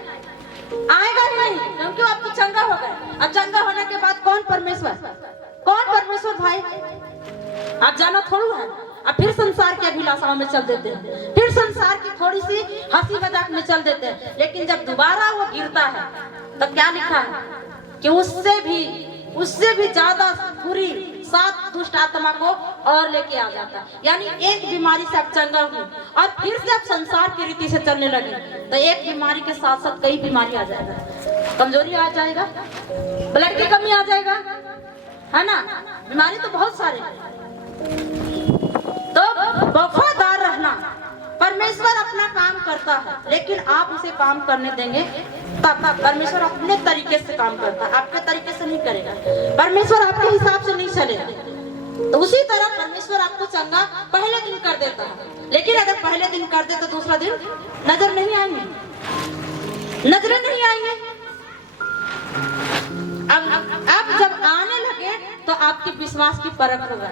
ही नहीं, क्योंकि आप तो चंगा हो गए। अब चंगा होने के बाद कौन परमेश्वर भाई? आप जानो थोड़ा है। अब फिर संसार की अभिलाषाओं में चल देते हैं, फिर संसार की थोड़ी सी हंसी मजाक में चल देते हैं। लेकिन जब दोबारा वो गिरता है तो क्या लिखा है कि उससे भी ज्यादा बुरी 7 दुष्ट आत्मा को और लेके आ जाता है। यानी एक बीमारी से आप चंगा हुए और फिर से आप संसार की रीति से चलने लगे तो एक बीमारी के साथ साथ कई बीमारी आ जाएगा। कमजोरी आ जाएगा, ब्लड की कमी आ जाएगा, है ना? बीमारी तो बहुत सारे। तो वफादार रहना, परमेश्वर अपना काम करता है लेकिन आप उसे काम करने देंगे तब परमेश्वर अपने तरीके से काम करता है, आपके तरीके से नहीं करेगा। परमेश्वर आपके हिसाब से नहीं चलेगा। तो उसी तरह परमेश्वर आपको चंगा पहले दिन कर देता है, लेकिन अगर पहले दिन कर दे तो दूसरा दिन नजर नहीं आएंगे, नजरें नहीं आएंगे। अब जब आने लगे तो आपके विश्वास की परख होगा।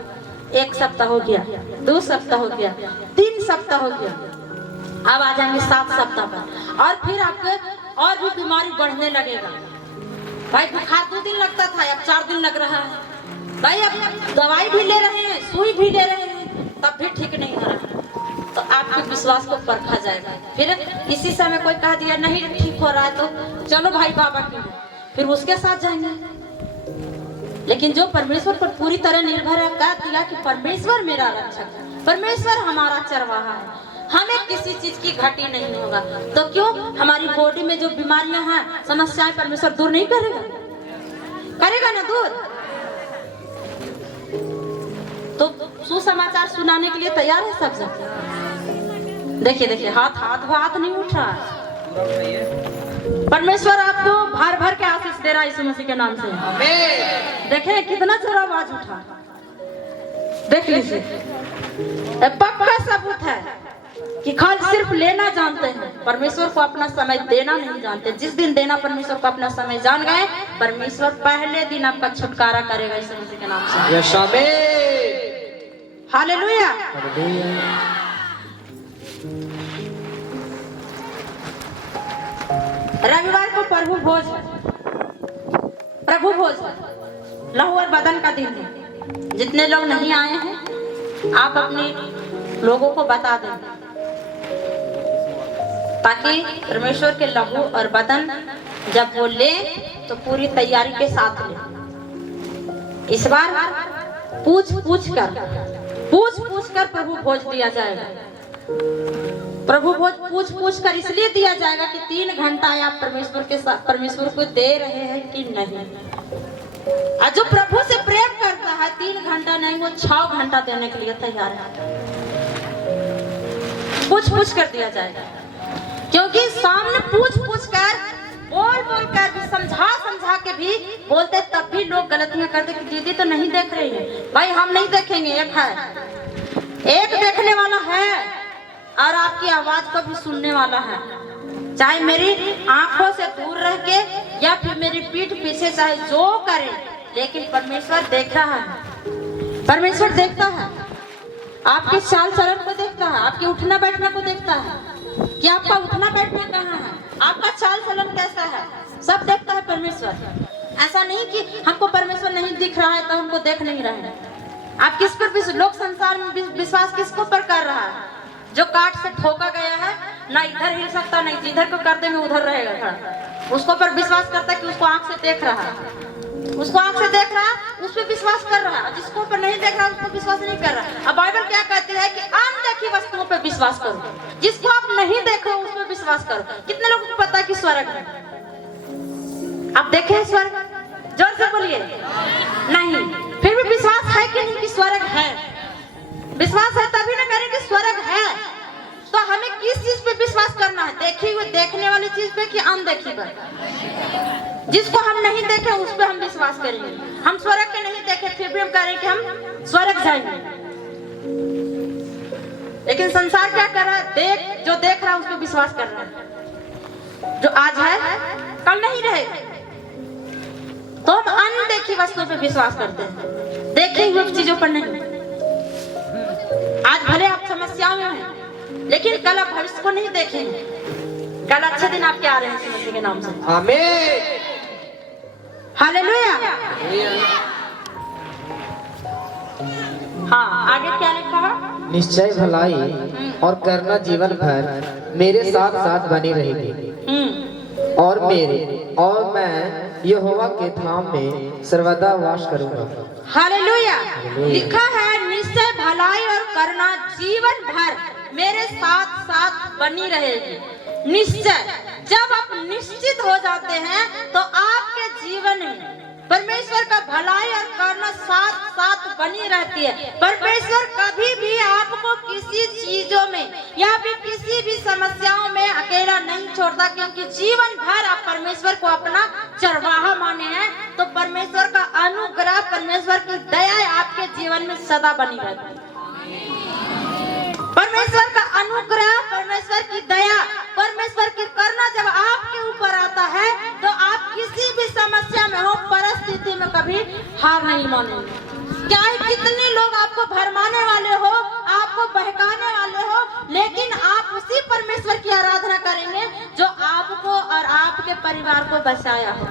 1 सप्ताह हो गया, 2 सप्ताह हो गया, 3 सप्ताह हो गया, अब आ जाएंगे 7 सप्ताह पर और फिर आपके और भी बीमारी बढ़ने लगेगा। भाई बुखार 2 दिन लगता था, अब 4 दिन लग रहा है। भाई अब दवाई भी ले रहे हैं, सुई भी ले रहे हैं, तब भी ठीक नहीं हो रहा है। तो आपके विश्वास को परखा जाएगा। फिर इसी समय कोई कह दिया नहीं ठीक हो रहा है तो चलो भाई बाबा की, फिर उसके साथ जाएंगे। लेकिन जो परमेश्वर पर पूरी तरह निर्भर है, कह दिया कि परमेश्वर मेरा रक्षक है, परमेश्वर हमारा चरवाहा है, हमें किसी चीज की घटी नहीं होगा। तो क्यों हमारी बॉडी में जो बीमारियां हैं, समस्याएं, परमेश्वर दूर नहीं करेगा? करेगा ना दूर। तो सुसमाचार सुनाने के लिए तैयार है सब जन। देखिए देखिए हाथ नहीं उठ रहा। परमेश्वर आपको भर भर के आशीष दे रहा है यीशु मसीह के नाम से। आमीन। देखिए कितना जोर आवाज उठा, देख लीजिए। पक्का सबूत है कि खाली सिर्फ लेना जानते हैं, परमेश्वर को अपना समय देना नहीं जानते। जिस दिन देना परमेश्वर को अपना समय जान गए, परमेश्वर पहले दिन आपका छुटकारा करेगा यीशु मसीह के नाम से। यस आमीन। हालेलुया। रविवार को प्रभु भोज लहू और बदन का दिन है। जितने लोग नहीं आए हैं आप अपने लोगों को बता दें, ताकि परमेश्वर के लहू और बदन जब वो ले तो पूरी तैयारी के साथ ले। इस बार पूछ पूछ कर प्रभु भोज दिया जाएगा। प्रभु भोज पूछ कर इसलिए दिया जाएगा कि 3 घंटा आप परमेश्वर के साथ परमेश्वर को दे रहे हैं कि नहीं। और जो प्रभु से प्रेम करता है 3 घंटा नहीं, वो 6 घंटा देने के लिए तैयार है। पूछ कर दिया जाएगा, क्योंकि सामने पूछ कर बोल कर भी समझा के भी बोलते, तब भी लोग गलतियां करते कि दीदी तो नहीं देख रही है। भाई हम नहीं देखेंगे, एक देखने वाला है और आपकी आवाज को भी सुनने वाला है। चाहे मेरी आंखों से दूर रह के या फिर मेरी पीठ पीछे, चाहे जो करे, लेकिन परमेश्वर देख रहा है। परमेश्वर देखता है, आपकी चाल चलन को देखता है, आपके उठना बैठना को देखता है कि आपका उठना बैठना कहाँ है, आपका चाल चलन कैसा है, सब देखता है परमेश्वर। ऐसा नहीं कि हमको परमेश्वर नहीं दिख रहा है तो हमको देख नहीं रहे हैं। आप किस पर लोग संसार में विश्वास किसको पर कर रहा है? जो काट से ठोका गया है, ना इधर हिल सकता, नहीं जिधर को कर देंगे उधर रहेगा खड़ा। उसको पर विश्वास करता है कि उसको आंख से देख रहा है, उसको आंख से देख रहा है, उस पर विश्वास कर रहा है। जिसको पर नहीं देख रहा उसको विश्वास नहीं कर रहा। अब बाइबल क्या कहती है कि अनदेखी वस्तुओं पर विश्वास करो, जिसको आप नहीं देखो उस पर विश्वास करो। कितने लोगों को पता है कि स्वर्ग है? आप देखे स्वर्ग? जोर से बोलिए। नहीं, फिर भी विश्वास है कि नहीं कि स्वर्ग है? विश्वास है तभी ना करें कि स्वर्ग है। तो हमें किस चीज पे विश्वास करना है? देखी हुई देखने वाली चीज पे कि अनदेखी पर? जिसको हम नहीं देखे उस पे हम विश्वास करेंगे। हम स्वर्ग के नहीं देखे फिर भी हम करें कि हम स्वर्ग जाएंगे। लेकिन संसार क्या कर रहा है? जो देख रहा है उस पे विश्वास कर रहा है। जो आज है कल नहीं रहेगा। तो हम अनदेखी वस्तुओं पे विश्वास करते हैं, देखे हुए चीजों पर नहीं। आज भले आप समस्याओं में हैं, लेकिन कल आप भविष्य को नहीं देखेंगे। कल अच्छे दिन आपके आ रहे हैं मसीह के नाम से। आमीन। हालेलुया। हाँ, आगे क्या लिखा है? निश्चय भलाई और करना जीवन भर मेरे साथ साथ बनी रहेगी, और मैं यहोवा के धाम में सर्वदा वास करूंगा। हालेलुया। लिखा है निश्चय भलाई और करना जीवन भर मेरे साथ साथ बनी रहेगी। निश्चय, जब आप निश्चित हो जाते हैं तो आपके जीवन में परमेश्वर का भलाई और करना साथ साथ बनी रहती है। परमेश्वर कभी भी आपको किसी चीजों में या फिर किसी भी समस्याओं में अकेला नहीं छोड़ता, क्योंकि जीवन भर आप परमेश्वर को अपना चरवाहा माने हैं। तो परमेश्वर का अनुग्रह, परमेश्वर की दया आपके जीवन में सदा बनी रहती है। परमेश्वर का अनुग्रह, परमेश्वर की दया, परमेश्वर की करुणा जब आपके ऊपर आता है तो आप किसी भी समस्या में हो, परिस्थिति में कभी हार नहीं मानेंगे। चाहे कितने लोग आपको भरमाने वाले हो, आपको बहकाने वाले हो, लेकिन आप उसी परमेश्वर की आराधना करेंगे जो आपको और आपके परिवार को बचाया हो,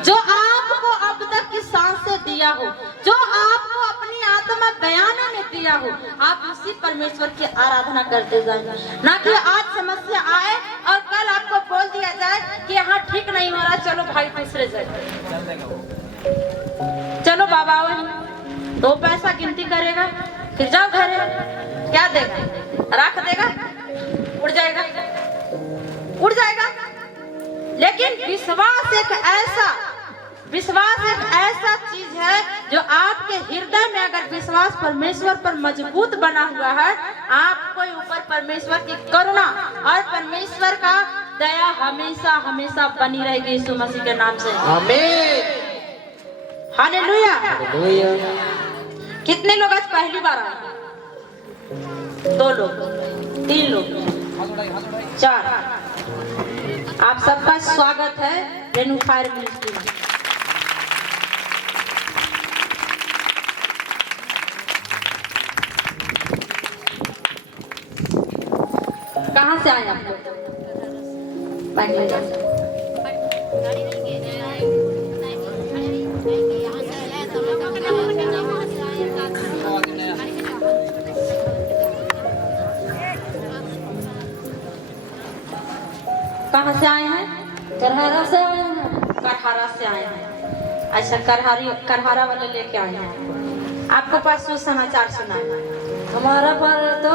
जो आपको अब तक की सांसें दिया हो, जो आपको अपनी आत्मा बयाने में दिया हो, आप उसी परमेश्वर की आराधना करते जाएं, ना कि आज समस्या आए और कल आपको बोल दिया जाए कि यहाँ ठीक नहीं हो रहा, चलो भाई दूसरे जगह, चलो बाबा आओ, 2 पैसा गिनती करेगा, फिर जाओ घरे, क्या देगा, रख देगा, उड़ जाएगा, उड़ जाएगा। लेकिन विश्वास एक ऐसा चीज है जो आपके हृदय में अगर विश्वास परमेश्वर पर मजबूत बना हुआ है, आपको ऊपर परमेश्वर की करुणा और परमेश्वर का दया हमेशा हमेशा बनी रहेगी यीशु मसीह के नाम से। आमीन। हालेलुया। हालेलुया। कितने लोग आज पहली बार आए? 2 लोग, 3 लोग, 4। आप सबका स्वागत है रेनू फायर मिनिस्ट्री में। कहाँ से आए आप लोग? बैंगलोर। कहाँ से आए हैं? करहारा से आए हैं। करहारा से आए हैं। अच्छा, करहारा वाले लेके आए हैं। आपको पास सुसमाचार सुना है? हमारा पर तो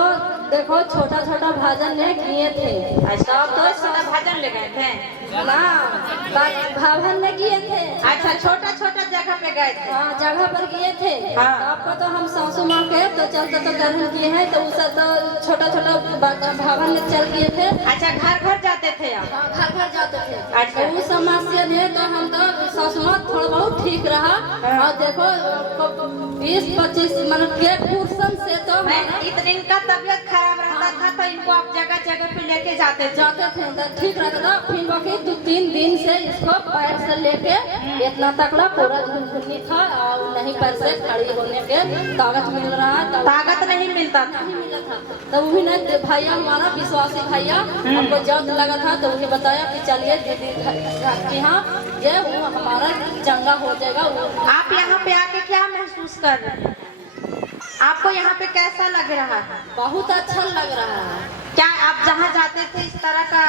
देखो छोटा छोटा भजन ले किए थे। अच्छा, आप 2 छोटा भजन ले गए थे ना, भवन में किए थे। अच्छा, छोटा छोटा जगह पे गए थे। हाँ, जगह पर किए थे। हाँ। तो आपको तो हम सासू माँ के तो चलते तो ग्रहण किए हैं, तो उस तो छोटा छोटा भवन में चल किए थे। अच्छा, घर घर जाते थे आप? हाँ, घर घर जाते थे। अच्छा। तो उस समस्या थे तो हम तो सासू माँ थोड़ा बहुत ठीक रहा। हाँ। और देखो 20-25 मतलब के पुरुषन से तो इतने इनका तबीयत खराब रहता था तो इनको आप जगह जगह पे लेके जाते थे? जाते थे तो ठीक रहता था। फिर बाकी 2-3 दिन से इसको पैर से लेके इतना तकड़ा पूरा झुनझुनी था और नहीं पैर से खड़ी होने के ताकत मिल रहा है। ताकत नहीं मिलता था। नहीं मिला था। तो वही ना भैया हमारा विश्वासी भैया हमको जब लगा था तो उन्हें बताया कि चलिए दीदी कि हाँ ये वो हमारा चंगा हो जाएगा। आप यहाँ पे आके क्या महसूस कर रहे हैं? आपको यहाँ पे कैसा लग रहा है? बहुत अच्छा लग रहा है। क्या आप जहाँ जाते थे इस तरह का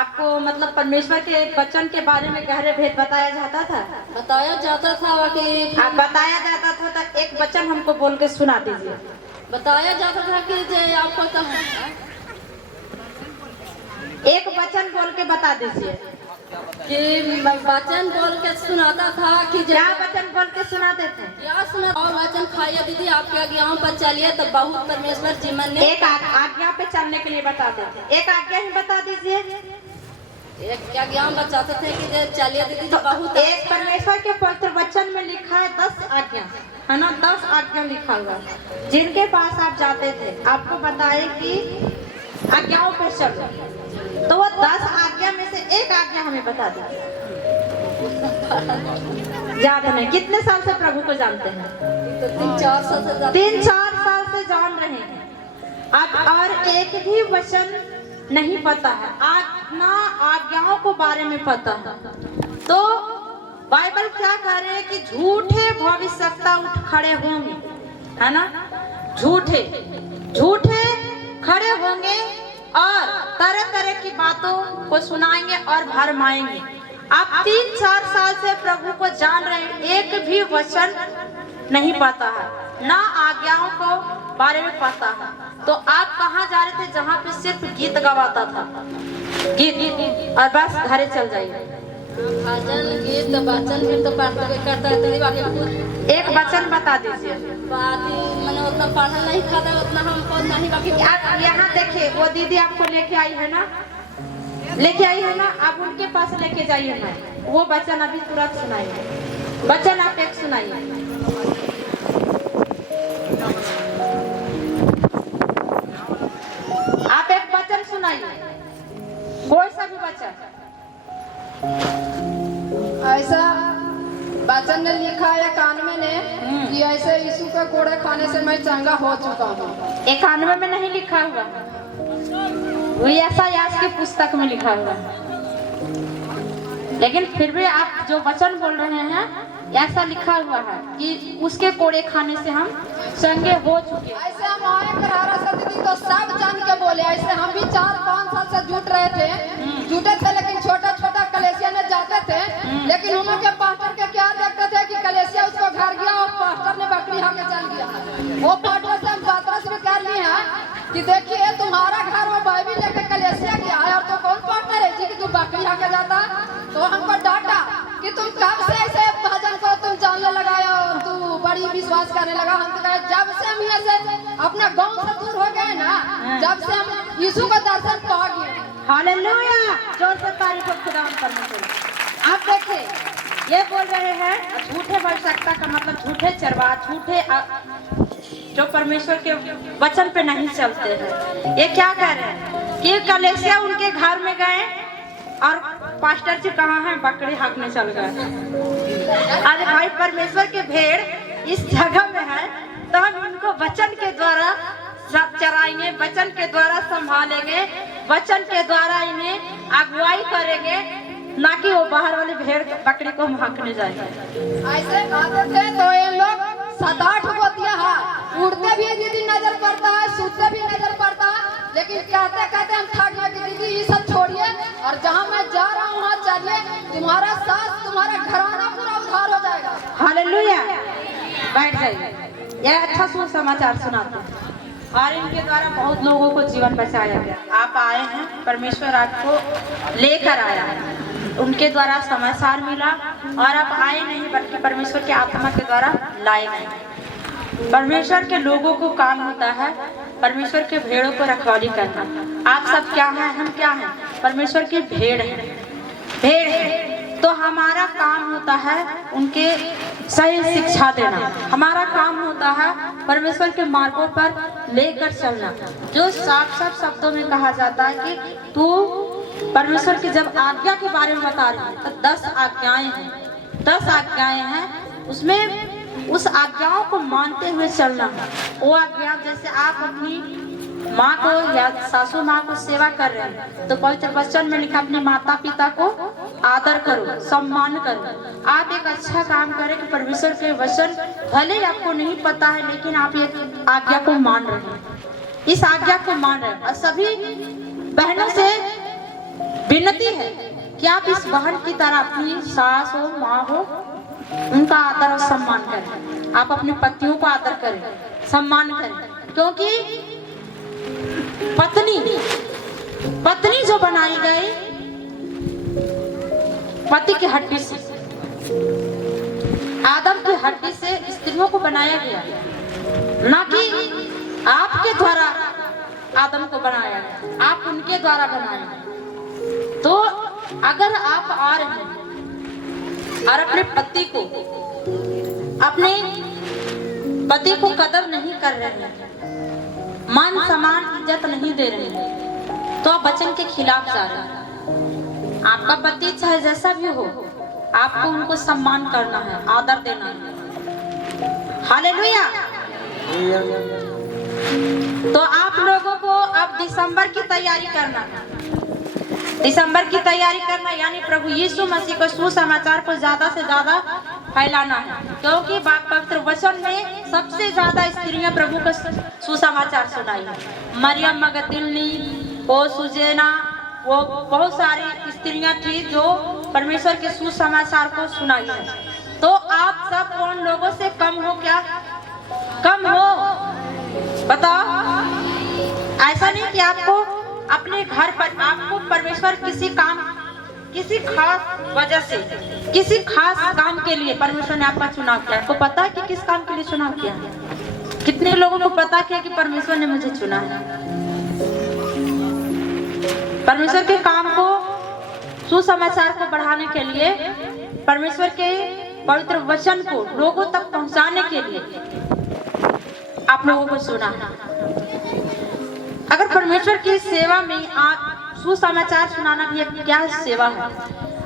आपको मतलब परमेश्वर के वचन के बारे में गहरे भेद बताया जाता था? बताया जाता था कि आप बताया जाता था तो एक वचन हमको बोल के सुना दीजिए। बताया जाता था कि जे आपको तो एक वचन बोल के बता दीजिए। कि वचन बोल के सुनाता था कि क्या वचन बोल के सुनाते थे? क्या सुना और वचन खाइए दीदी आपके आज्ञा पर चलिए तो बहुत परमेश्वर जीवन ने एक आज्ञा पे चलने के लिए बताते थे। एक आज्ञा ही बता दीजिए। एक आज्ञा बताते थे कि चलिए दीदी तो बहुत एक परमेश्वर के पवित्र वचन में लिखा है 10 आज्ञा है ना, 10 आज्ञा लिखा हुआ है। जिनके पास आप जाते थे आपको बताए कि आज्ञाओं पे चलो, तो वो 10 आज्ञा में से एक आज्ञा हमें बता दीजिए। याद नहीं? कितने साल से प्रभु को जानते हैं? तो 3-4 साल से 3-4 साल से जान रहे हैं अब, और एक भी वचन नहीं पता है, ना आज्ञाओं को बारे में पता है। तो बाइबल क्या कह रहे हैं कि झूठे भविष्यवक्ता उठ खड़े होंगे, है ना, झूठे खड़े होंगे और तरह तरह की बातों को सुनाएंगे और भरमाएंगे। आप 3-4 साल से प्रभु को जान रहे हैं, एक भी वचन नहीं पता है, ना आज्ञाओं को बारे में पता है। तो आप कहाँ जा रहे थे जहाँ पे सिर्फ गीत गवाता था, गीत और बस घरे चल जाइए। भजन गीत वचन भी तो पढ़ते करता है। एक वचन बता दीजिए। मैंने उतना पढ़ा नहीं था उतना हमको नहीं। बाकी आप यहाँ देखिए वो दीदी आपको लेके आई है ना, आप उनके पास लेके जाइए ना, वो वचन अभी तुरंत सुनाइए। वचन आप एक सुनाइए। आप एक वचन सुनाइए, कोई सा भी वचन। ऐसा वचन में लिखा है 91 ने कि ऐसे यीशु का कोड़े खाने से मैं चंगा हो चुका हूँ। 91 में नहीं लिखा हुआ, वो यशायाह की पुस्तक में लिखा हुआ है। लेकिन फिर भी आप जो वचन बोल रहे हैं ऐसा लिखा हुआ है कि उसके कोड़े खाने से हम चंगे हो चुके। ऐसे हम आए करहरा से दीदी तो सब जान के बोले। ऐसे हम भी 4-5 साल से जुट रहे थे, जुटे थे, लेकिन छोटा छोटा कलेसिया में जाते थे। लेकिन हम के पास्टर के क्या देखते थे कि कलेसिया उसको घर गया और पास्टर ने बकरी हाके चल गया। वो पास्टर से हम बात भी कर लिए हैं कि देखिए तुम्हारा घर वो बाइबिल लेके कलेसिया गया है और तो कौन पार्टनर है जी कि तू बकरी हाके जाता। तो हमको डांटा कि तुम कब से ऐसे भजन को तुम जानने लगाया और तू बड़ी विश्वास करने लगा। हम तो कहे जब से हम यहाँ से अपने गांव से दूर हो गए ना, जब से हम यीशु का दर्शन पा गए। हालेलुया, जोर से तारीफ हो खुदा परमेश्वर। आप देखिए ये बोल रहे हैं झूठे भविष्यवक्ता का मतलब झूठे चरवा, झूठे जो परमेश्वर के वचन पे नहीं चलते हैं। ये क्या कह रहे हैं कि कलेसिया उनके घर में गए और पास्टर जी कहाँ हैं, बकरी हाँकने चल गए। अरे भाई परमेश्वर के भेड़ इस जगह में है तो हम उनको वचन के द्वारा चराएंगे, वचन के द्वारा संभालेंगे, वचन के द्वारा इन्हें अगुवाई करेंगे, ना कि वो बाहर वाली भेड़ बकरी को हाँकने जाएंगे। ऐसे आते थे तो ये लोग 7-8 होतिया है, उड़ते भी दीदी नजर पड़ता है, सूते भी नजर पड़ता है। लेकिन कहते कहते हम थक गए कि दीदी ये सब छोड़िए और जहाँ मैं जा रहा हूँ वहाँ चलिए, तुम्हारा सास तुम्हारा घराना पूरा उद्धार हो जाएगा। हालेलुया, बैठ जाइए। यह अच्छा सुसमाचार सुनाते हैं और इनके द्वारा बहुत लोगों को जीवन बचाया गया। आप आए हैं, परमेश्वर आपको लेकर आया है, उनके द्वारा समाचार मिला और आप आए नहीं बल्कि परमेश्वर के आत्मा के द्वारा लाए गए। परमेश्वर के लोगों को काम होता है परमेश्वर के भेड़ों को रखवाली करना। आप सब क्या हैं, हम क्या हैं, परमेश्वर की भेड़ हैं, भेड़ है। तो हमारा काम होता है उनके सही शिक्षा देना, हमारा काम होता है परमेश्वर के मार्गों पर लेकर चलना। जो साफ साफ शब्दों में कहा जाता है कि तू परमेश्वर की जब आज्ञा के बारे में बता रही है तो 10 आज्ञाएं हैं, 10 आज्ञाएं हैं, उसमें उस आज्ञाओं को मानते हुए चलना। वो आज्ञा जैसे आप अपनी माँ को या सासू माँ को सेवा कर रहे हैं तो पवित्र वचन में लिखा अपने माता पिता को आदर करो, सम्मान करो। आप एक अच्छा काम करें कि परमेश्वर के वचन भले ही आपको नहीं पता है लेकिन आप ये आज्ञा को मान रहे हैं, इस आज्ञा को मान रहे हैं। और सभी बहनों से विनती है कि आप इस बहन की तरह अपनी सास हो, माँ हो, उनका आदर और सम्मान करें। आप अपने पतियों को आदर करें, सम्मान करें, क्योंकि पत्नी जो बनाई गई पति की हड्डी से, आदम की हड्डी से स्त्रियों को बनाया गया, ना कि आपके द्वारा आदम को बनाया गया, आप उनके द्वारा बनाए। तो अगर आप आ रहे हैं और अपने पति को कदर नहीं कर रहे हैं, मान सम्मान इज्जत नहीं दे रहे हैं, तो आप वचन के खिलाफ जा रहे हैं। आपका पति चाहे जैसा भी हो, आपको उनको सम्मान करना है, आदर देना है। हालेलुया। तो आप लोगों को अब दिसंबर की तैयारी करना है, दिसंबर की तैयारी करना यानी प्रभु यीशु मसीह को सुसमाचार को ज्यादा से ज्यादा फैलाना है, क्योंकि पवित्र वचन में सबसे ज्यादा स्त्रियां प्रभु का सुसमाचार सुनाई है। मरियम मगदलिनी, वो सुजेना, वो बहुत सारी स्त्रियां थी जो परमेश्वर के सुसमाचार को सुनाई है। तो आप सब कौन लोगों से कम हो क्या? कम हो? बताओ। ऐसा नहीं कि आपको अपने घर पर आपको परमेश्वर किसी खास वजह से, किसी खास काम के लिए परमेश्वर ने आपका चुनाव किया। आपको पता है कि किस काम के लिए चुनाव किया है? कितने लोगों को पता है कि परमेश्वर ने मुझे चुना है? परमेश्वर के काम को, सुसमाचार को बढ़ाने के लिए, परमेश्वर के पवित्र वचन को लोगों तक पहुंचाने के लिए आप लोगों को चुना। अगर परमेश्वर की सेवा में आप सुसमाचार सुनाना भी एक क्या सेवा है।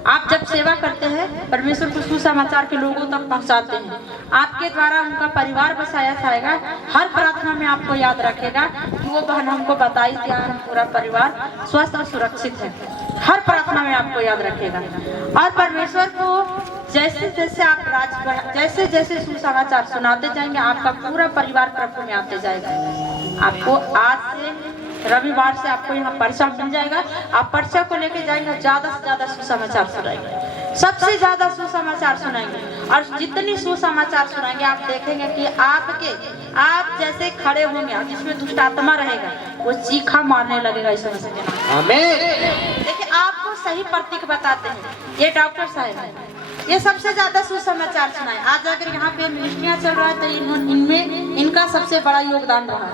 आप जब सेवा करते हैं परमेश्वर को सुसमाचार के लोगों तक पहुंचाते हैं, आपके द्वारा उनका परिवार बसाया जाएगा। हर प्रार्थना में आपको याद रखेगा कि वो बहन हमको बताई कि पूरा परिवार स्वस्थ और सुरक्षित है। हर प्रार्थना में आपको याद रखेगा। और परमेश्वर को जैसे जैसे आप जैसे जैसे सुसमाचार सुनाते जाएंगे आपका पूरा परिवार प्रभु में आते जाएगा। आपको आज से रविवार से आपको यहाँ पर्चा मिल जाएगा। आप पर्चा को लेके जाएंगे, ज्यादा से ज्यादा सुसमाचार सुनाएंगे, सबसे ज्यादा सुसमाचार सुनाएंगे। और जितनी सुसमाचार सुनाएंगे आप देखेंगे कि आप जैसे खड़े होंगे, जिसमें दुष्ट आत्मा रहेगा वो चीखा मारने लगेगा इस समय से। आमीन। देखिए आपको सही प्रतीक बताते हैं ये डॉक्टर साहब है, ये सबसे ज्यादा सुसमाचार सुनाए। आज अगर यहाँ पे मिनिस्ट्रियाँ चल रहा है तो इनमें इनका सबसे बड़ा योगदान रहा है।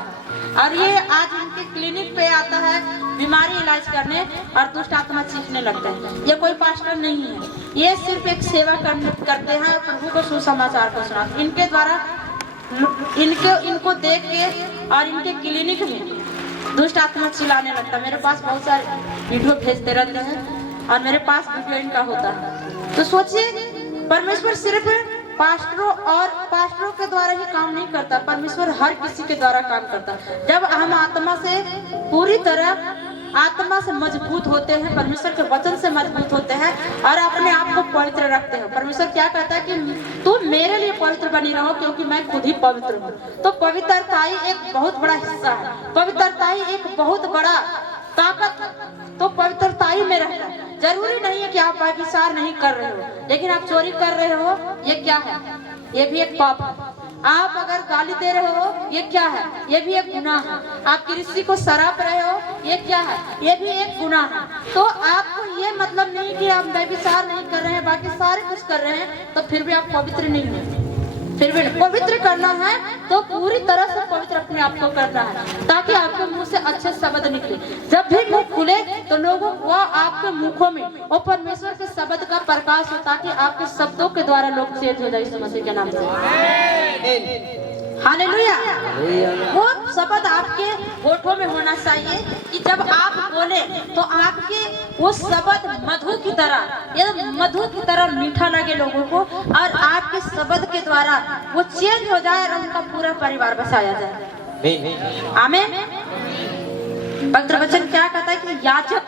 और ये आज इनके क्लिनिक पे आता है बीमारी इलाज करने और दुष्ट आत्मा चीखने लगते हैं। ये कोई पास्टर नहीं है, ये सिर्फ एक सेवा करते हैं, प्रभु को सुसमाचार को सुनाते। इनके द्वारा इनको देख के और इनके क्लिनिक में दुष्ट आत्मा चिल्लाने लगता है। मेरे पास बहुत सारे वीडियो भेजते रहते हैं और मेरे पास वीडियो इनका होता है। तो सोचिए परमेश्वर सिर्फ पास्टरों के द्वारा ही काम नहीं करता, परमेश्वर हर किसी के द्वारा काम करता है। जब हम आत्मा से पूरी तरह आत्मा से मजबूत होते हैं, परमेश्वर के वचन से मजबूत होते हैं और अपने आप को पवित्र रखते हैं। परमेश्वर क्या कहता है कि तू मेरे लिए पवित्र बनी रहो क्योंकि मैं खुद ही पवित्र हूँ। तो पवित्रता ही एक बहुत बड़ा हिस्सा है, पवित्रता ही एक बहुत बड़ा ताकत तो पवित्रता ही में रहता है। जरूरी नहीं है कि आप व्यभिचार नहीं कर रहे हो, लेकिन आप चोरी कर रहे हो, ये क्या है? ये भी एक पाप है। आप अगर गाली दे रहे हो, ये क्या है? ये भी एक गुनाह है। आप किसी को शराब रहे हो, ये क्या है? ये भी एक गुनाह है। तो आपको ये मतलब नहीं कि आप व्यभिचार नहीं कर रहे हैं, बाकी सारे कुछ कर रहे हैं, तो फिर भी आप पवित्र नहीं हैं। फिर भी पवित्र करना है तो पूरी तरह से पवित्र अपने आप को करना है, ताकि आपके मुंह से अच्छे शब्द निकले। जब भी मुंह खुले तो लोगों को आपके मुखों में और परमेश्वर के शब्द का प्रकाश हो, ताकि आपके शब्दों के द्वारा लोग चेंज हो जाए इस मसीह के नाम से। हालेलुया। वो शब्द आपके होठों में होना चाहिए कि जब आप बोले तो आपके वो शब्द मधु की तरह मीठा लगे लोगों को, और आपके शब्द के द्वारा वो चेंज हो जाए और उनका पूरा परिवार बसाया जाए। आमीन। पवित्र वचन क्या कहता है कि याजक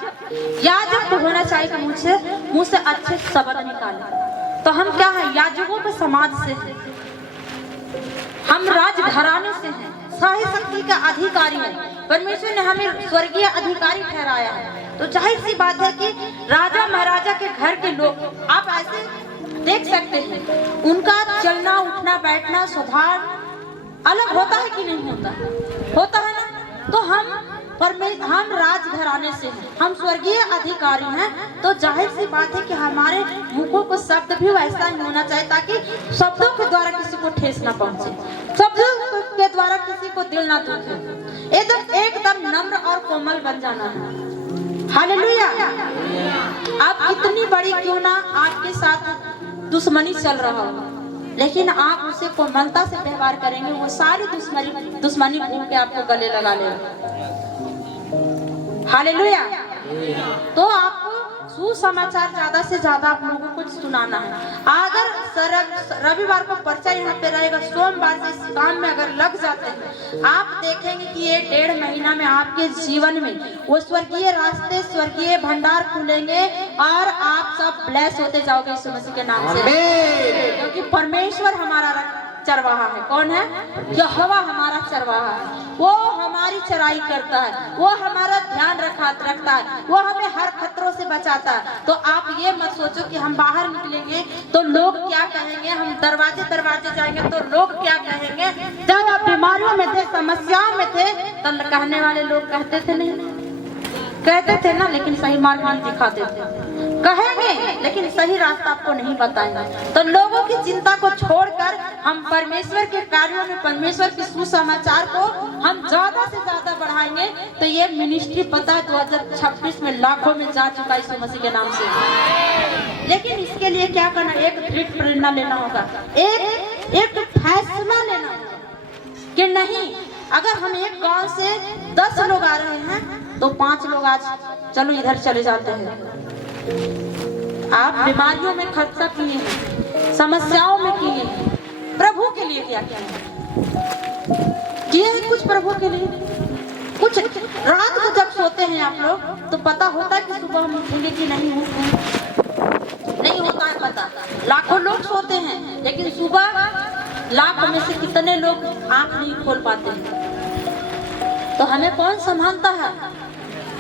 होना चाहिए कि मुंह से अच्छे शब्द निकाले। तो हम क्या है? याजकों के समाज से हैं, हम राजघराने से हैं, शाही शक्ति का अधिकारी है। परमेश्वर ने हमें स्वर्गीय अधिकारी ठहराया है। तो जाहिर सी बात है कि राजा महाराजा के घर के लोग आप ऐसे देख सकते हैं, उनका चलना उठना बैठना स्वभाव अलग होता है कि नहीं होता है ना। तो हम राजघराने से हैं, हम स्वर्गीय अधिकारी हैं। तो जाहिर सी बात है कि हमारे मुखों को शब्द भी वैसा ही होना चाहिए, ताकि शब्दों के द्वारा किसी को ठेस ना पहुंचे, शब्दों के द्वारा किसी को दिल ना दुखे। एकदम नम्र और कोमल बन जाना है। हालेलुया। आप कितनी बड़ी क्यों ना आपके साथ दुश्मनी चल रहा हो, लेकिन आप उसे कोमलता से व्यवहार करेंगे, वो सारी दुश्मनी भूल के आपको गले लगा लेगा। हालेलुया। तो आपको सुसमाचार ज्यादा से ज्यादा आप लोगों को सुनाना है। अगर रविवार को पर्चा यहाँ पे रहेगा, सोमवार से इस काम में अगर लग जाते हैं, आप देखेंगे कि ये 1.5 महीना में आपके जीवन में वो स्वर्गीय रास्ते, स्वर्गीय भंडार खुलेंगे और आप सब ब्लेस होते जाओगे यीशु मसीह के नाम से। क्योंकि परमेश्वर हमारा चरवाहा है। कौन है? यहोवा हमारा चरवाहा है। वो हमारी चराई करता है, वो हमारा ध्यान रखता है, वो हमें हर खतरों से बचाता है। तो आप ये मत सोचो कि हम बाहर निकलेंगे तो लोग क्या कहेंगे, हम दरवाजे जाएंगे तो लोग क्या कहेंगे। जब आप बीमारियों में थे, समस्याओं में थे, तो कहने वाले लोग कहते थे नहीं, कहते थे ना, लेकिन सही मार्ग नहीं दिखाते थे। कहेंगे लेकिन सही रास्ता आपको नहीं बताएंगे। तो लोगों की चिंता को छोड़कर हम परमेश्वर के कार्यों में, परमेश्वर के सुसमाचार को हम ज्यादा से ज्यादा बढ़ाएंगे। तो ये मिनिस्ट्री पता है 2026 में लाखों में जा चुका है यीशु मसीह के नाम से। लेकिन इसके लिए क्या करना? एक दृढ़ प्रेरणा लेना होगा, एक फैसला लेना होगा कि नहीं, अगर हम एक गांव से 10 लोग आ रहे हैं तो 5 लोग आज चलो इधर चले जाते हैं। आप बीमारियों में खर्चा किए हैं, समस्याओं में किए हैं, प्रभु के लिए क्या किए हैं? कुछ प्रभु के लिए, कुछ रात को जब सोते हैं आप लोग तो पता होता है कि सुबह हम उठेंगे कि नहीं होता है, पता। लाखों लोग सोते हैं लेकिन सुबह लाख में से कितने लोग आंख नहीं खोल पाते हैं। तो हमें कौन संभालता है?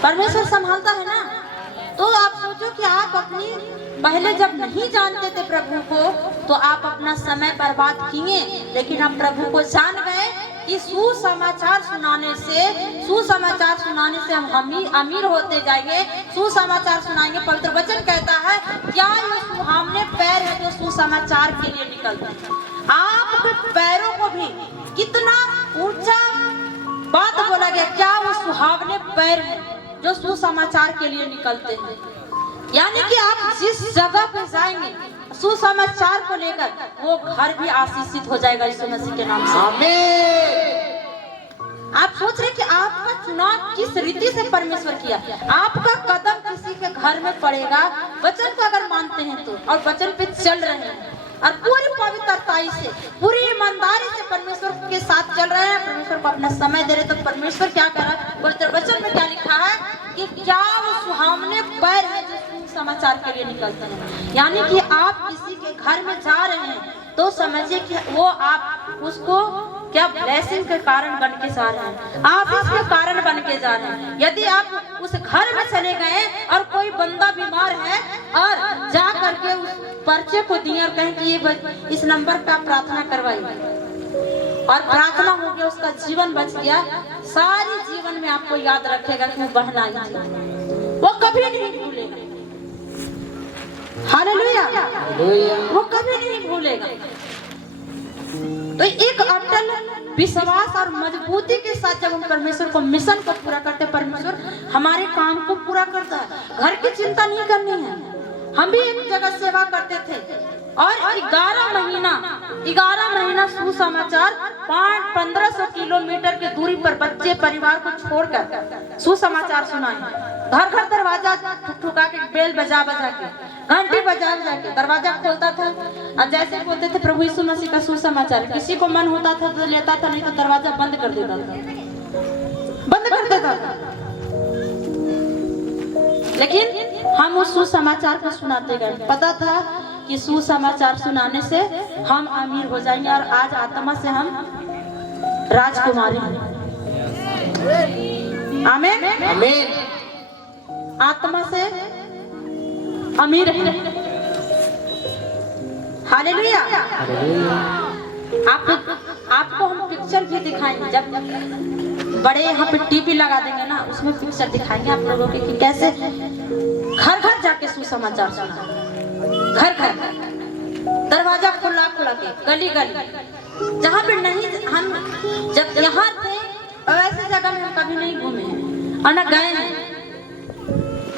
परमेश्वर संभालता है ना। तो आप सोचो कि आप अपनी पहले जब नहीं जानते थे प्रभु को तो आप अपना समय बर्बाद किए, लेकिन आप प्रभु को जान गए कि सुसमाचार सुनाने से हम अमीर होते जाएंगे। सुसमाचार सुनाएंगे। पवित्र वचन कहता है क्या ये सुहावने पैर है जो सुसमाचार के लिए निकलते हैं। आपके पैरों को भी कितना ऊंचा बात बोला गया, क्या वो सुहावने पैर है जो सुसमाचार के लिए निकलते हैं। यानी कि आप जिस जगह पे जाएंगे सुसमाचार को लेकर वो घर भी आशीषित हो जाएगा यीशु मसीह के नाम से। आमीन। आप सोच रहे कि आपका चुनाव किस रीति से परमेश्वर किया। आपका कदम किसी के घर में पड़ेगा वचन को अगर मानते हैं तो, और वचन पे चल रहे हैं और पूरी पवित्रताई से पूरी ईमानदारी से परमेश्वर के साथ चल रहे हैं, परमेश्वर को अपना समय दे रहे, तो परमेश्वर क्या कर रहा है। पवित्र वचन में क्या लिखा है कि क्या वो सुहावने पैर है जो समाचार के लिए निकलते हैं। यानी कि आप किसी के घर में जा रहे हैं तो समझिए कि वो आप उसको क्या ब्लेसिंग के कारण बन के जा रहे हैं, आप इसके कारण बन के जा रहे हैं। यदि आप उस घर में चले गए और कोई बंदा बीमार है और जा करके उस पर्चे को दिए और कहें कि ये इस नंबर पे आप प्रार्थना करवाइए और प्रार्थना हो गया, उसका जीवन बच गया, सारी जीवन में आपको याद रखेगा कि वो बहन आई थी, वो कभी नहीं भूलेगा। हालेलुया, वो कभी नहीं भूलेगा। तो एक अटल विश्वास और मजबूती के साथ जब हम परमेश्वर को मिशन को पूरा करते, परमेश्वर हमारे काम को पूरा करता है। घर की चिंता नहीं करनी है। हम भी एक जगह सेवा करते थे और 11 महीना सुसमाचार 1500 किलोमीटर की दूरी पर बच्चे परिवार को छोड़कर सुसमाचार सुनाए। घर घर दरवाजा ठुका के, बेल बजा बजा के, घंटी बजा बजा के दरवाजा खोलता था और जैसे बोलते थे प्रभु यीशु मसीह का सुसमाचार। किसी को मन होता था तो लेता था, नहीं तो दरवाजा बंद कर देता था। लेकिन हम उस सुसमाचार को सुनाते गए। पता था कि सुसमाचार सुनाने से हम अमीर हो जाएंगे और आज आत्मा से हम राजकुमारी हैं। आमीन, आमीन। आत्मा से अमीर है। हालेलुया। आपको हम पिक्चर भी दिखाएंगे, जब बड़े यहाँ पे टीवी लगा देंगे ना, उसमें पिक्चर दिखाएंगे आप लोगों के कि कैसे घर घर जाके सुसमाचार सुना, घर घर दरवाजा खुला के, गली गली, जहाँ पे नहीं, हम जब यहाँ थे वैसे जगह में हम कभी नहीं घूमे हैं और न गए हैं।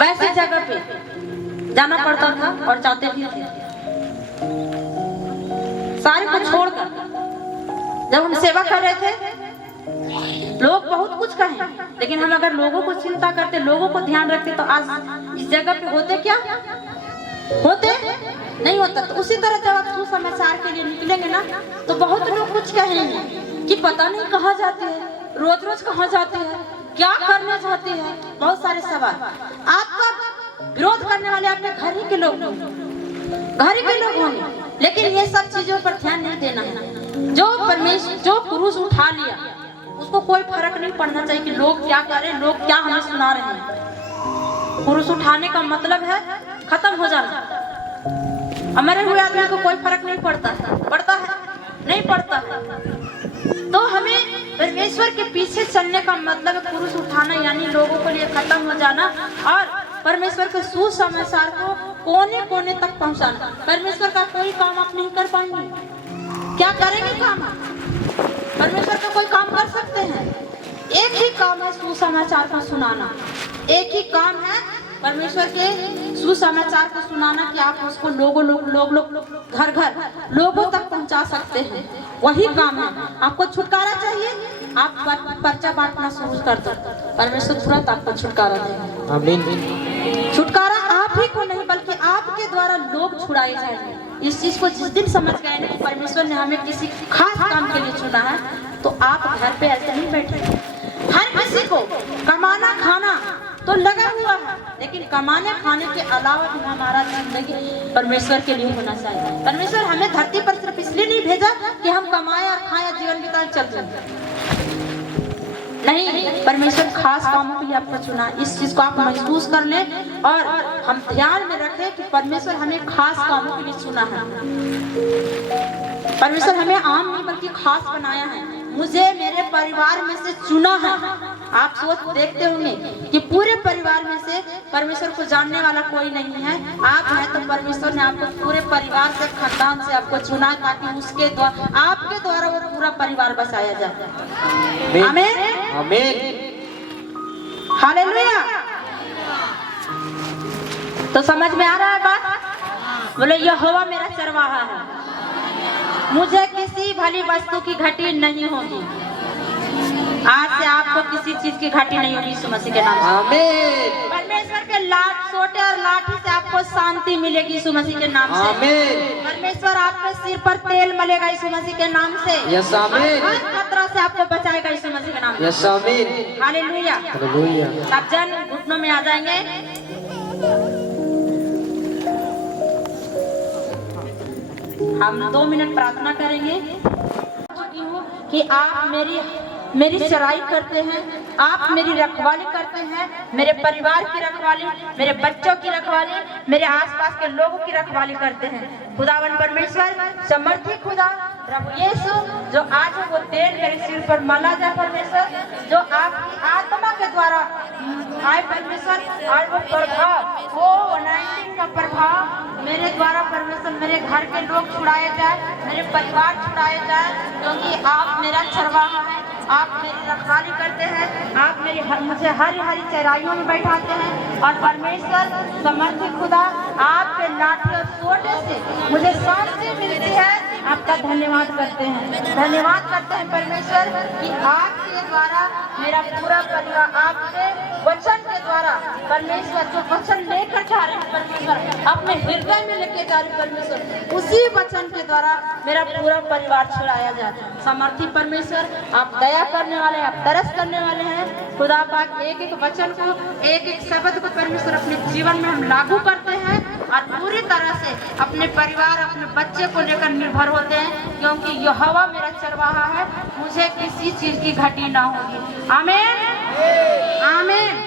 वैसे जगह पे जाना पड़ता था और जाते भी थे। सारे को छोड़कर जब हम सेवा कर रहे थे, लोग बहुत कुछ कहें, लेकिन हम अगर लोगों को चिंता करते, लोगों को ध्यान रखते, तो आज इस जगह पे होते क्या होते नहीं होता। तो उसी तरह जब आप सुसमाचार के लिए निकलेंगे ना, तो बहुत लोग कुछ कहेंगे कि पता नहीं कहाँ जाते हैं, रोज रोज कहाँ जाते हैं, क्या करने चाहते हैं, बहुत सारे सवाल। आपका विरोध करने वाले आपके घर ही के लोग होंगे, लेकिन ये सब चीजों पर ध्यान नहीं देना है। जो पुरुष उठा लिया उसको कोई फर्क नहीं पड़ना चाहिए कि लोग क्या करें, लोग क्या हमें सुना रहे हैं। पुरुष उठाने का मतलब है खत्म हो जाना। हमारे हुए आदमी को कोई फर्क नहीं पड़ता है नहीं पड़ता। तो हमें परमेश्वर के पीछे चलने का मतलब है पुरुष उठाना, यानी लोगों के लिए खत्म हो जाना और परमेश्वर के सुसमाचार को कोने कोने तक पहुंचाना। परमेश्वर का कोई काम आप नहीं कर पाएंगे। क्या करेंगे काम? परमेश्वर का कोई काम कर सकते हैं? एक ही काम है सुसमाचार को सुनाना। एक ही काम है परमेश्वर के सुसमाचार को सुनाना कि आप उसको लोग घर घर लोगों तक पहुंचा सकते हैं। वही काम है। आपको छुटकारा चाहिए, आप पर्चा बांटना शुरू कर दो, परमेश्वर तुरंत आपको छुटकारा देगा। आमीन। छुटकारा आप ही को नहीं बल्कि आपके द्वारा लोग छुड़ाए जाएंगे। इस चीज को जिस दिन समझ गए ना कि परमेश्वर ने हमें किसी खास काम के लिए चुना है, तो आप घर पे ऐसे नहीं बैठे। हर किसी को कमाना खाना तो लगा हुआ है, लेकिन कमाने खाने के अलावा भी हमारा जिंदगी परमेश्वर के लिए होना चाहिए। परमेश्वर हमें धरती पर सिर्फ इसलिए नहीं भेजा कि हम कमाए और खाए जीवन बिताए चल जाए, नहीं, परमेश्वर खास कामों के लिए आपको चुना। इस चीज को आप महसूस कर लें और हम ध्यान में रखें कि परमेश्वर हमें खास कामों के लिए चुना है। परमेश्वर हमें आम नहीं बल्कि खास बनाया है। मुझे मेरे परिवार में से चुना है। आप सोच देखते होंगे कि पूरे परिवार में से परमेश्वर को जानने वाला कोई नहीं है, आप हैं, तो परमेश्वर ने आपको पूरे परिवार से, खानदान से आपको चुना ताकि उसके द्वारा, आपके द्वारा वो पूरा परिवार बसाया जाए। आमीन, आमीन, हालेलुया। तो समझ में आ रहा है बात? बोले यहोवा मेरा चरवाहा है, मुझे किसी भली वस्तु की घटी नहीं होगी। आज से आपको किसी चीज की घटी नहीं होगी यीशु मसीह के नाम से। आमीन। परमेश्वर के लाठ सोटे और लाठी से आपको शांति मिलेगी यीशु मसीह के नाम से। आमीन। परमेश्वर आपके सिर पर तेल मलेगा यीशु मसीह के नाम से। यस आमीन। हर खतरा से आपको बचाएगा यीशु मसीह के नाम से। यस आमीन। हालेलुया। हालेलुया। सब जन घुटनों में आ जाएंगे। हम 2 मिनट प्रार्थना करेंगे कि आप मेरी चराई करते हैं, आप मेरी रखवाली करते हैं, मेरे परिवार की रखवाली, मेरे बच्चों की रखवाली, मेरे आसपास के लोगों की रखवाली करते हैं। खुदावन परमेश्वर, समर्थी खुदा, प्रभु यीशु, जो आज वो तेल मेरे सिर पर मला जाए परमेश्वर, जो आपकी आत्मा के द्वारा आए परमेश्वर, और वो प्रभाव, वो अनाइंटिंग का प्रभाव मेरे द्वारा परमेश्वर, मेरे घर के लोग छुड़ाए जाए, मेरे परिवार छुड़ाए जाए, क्योंकि आप मेरा चरवाहा है, आप मेरी रखवाली करते हैं, आप मुझे हरी हरी चराइयों में बैठाते हैं। और परमेश्वर समर्थी खुदा, आपके लाठी और सोटे से मुझे शांति मिलती है। आपका धन्यवाद करते हैं, धन्यवाद करते हैं परमेश्वर कि आपके द्वारा मेरा पूरा परिवार, आपके वचन के द्वारा परमेश्वर, जो वचन लेकर जा रहे हैं परमेश्वर, अपने हृदय में लेके जा रहे हैं परमेश्वर, उसी वचन के द्वारा मेरा पूरा परिवार छुड़ाया जाए। समर्थी परमेश्वर, आप दया करने वाले हैं, आप तरस करने वाले हैं। खुदा पाक एक एक वचन को, एक एक शब्द को परमेश्वर अपने जीवन में हम लागू करते हैं और पूरी तरह से अपने परिवार, अपने बच्चे को लेकर निर्भर होते हैं, क्योंकि यहोवा मेरा चरवाहा है, मुझे किसी चीज की घटी ना होगी। आमीन, आमीन।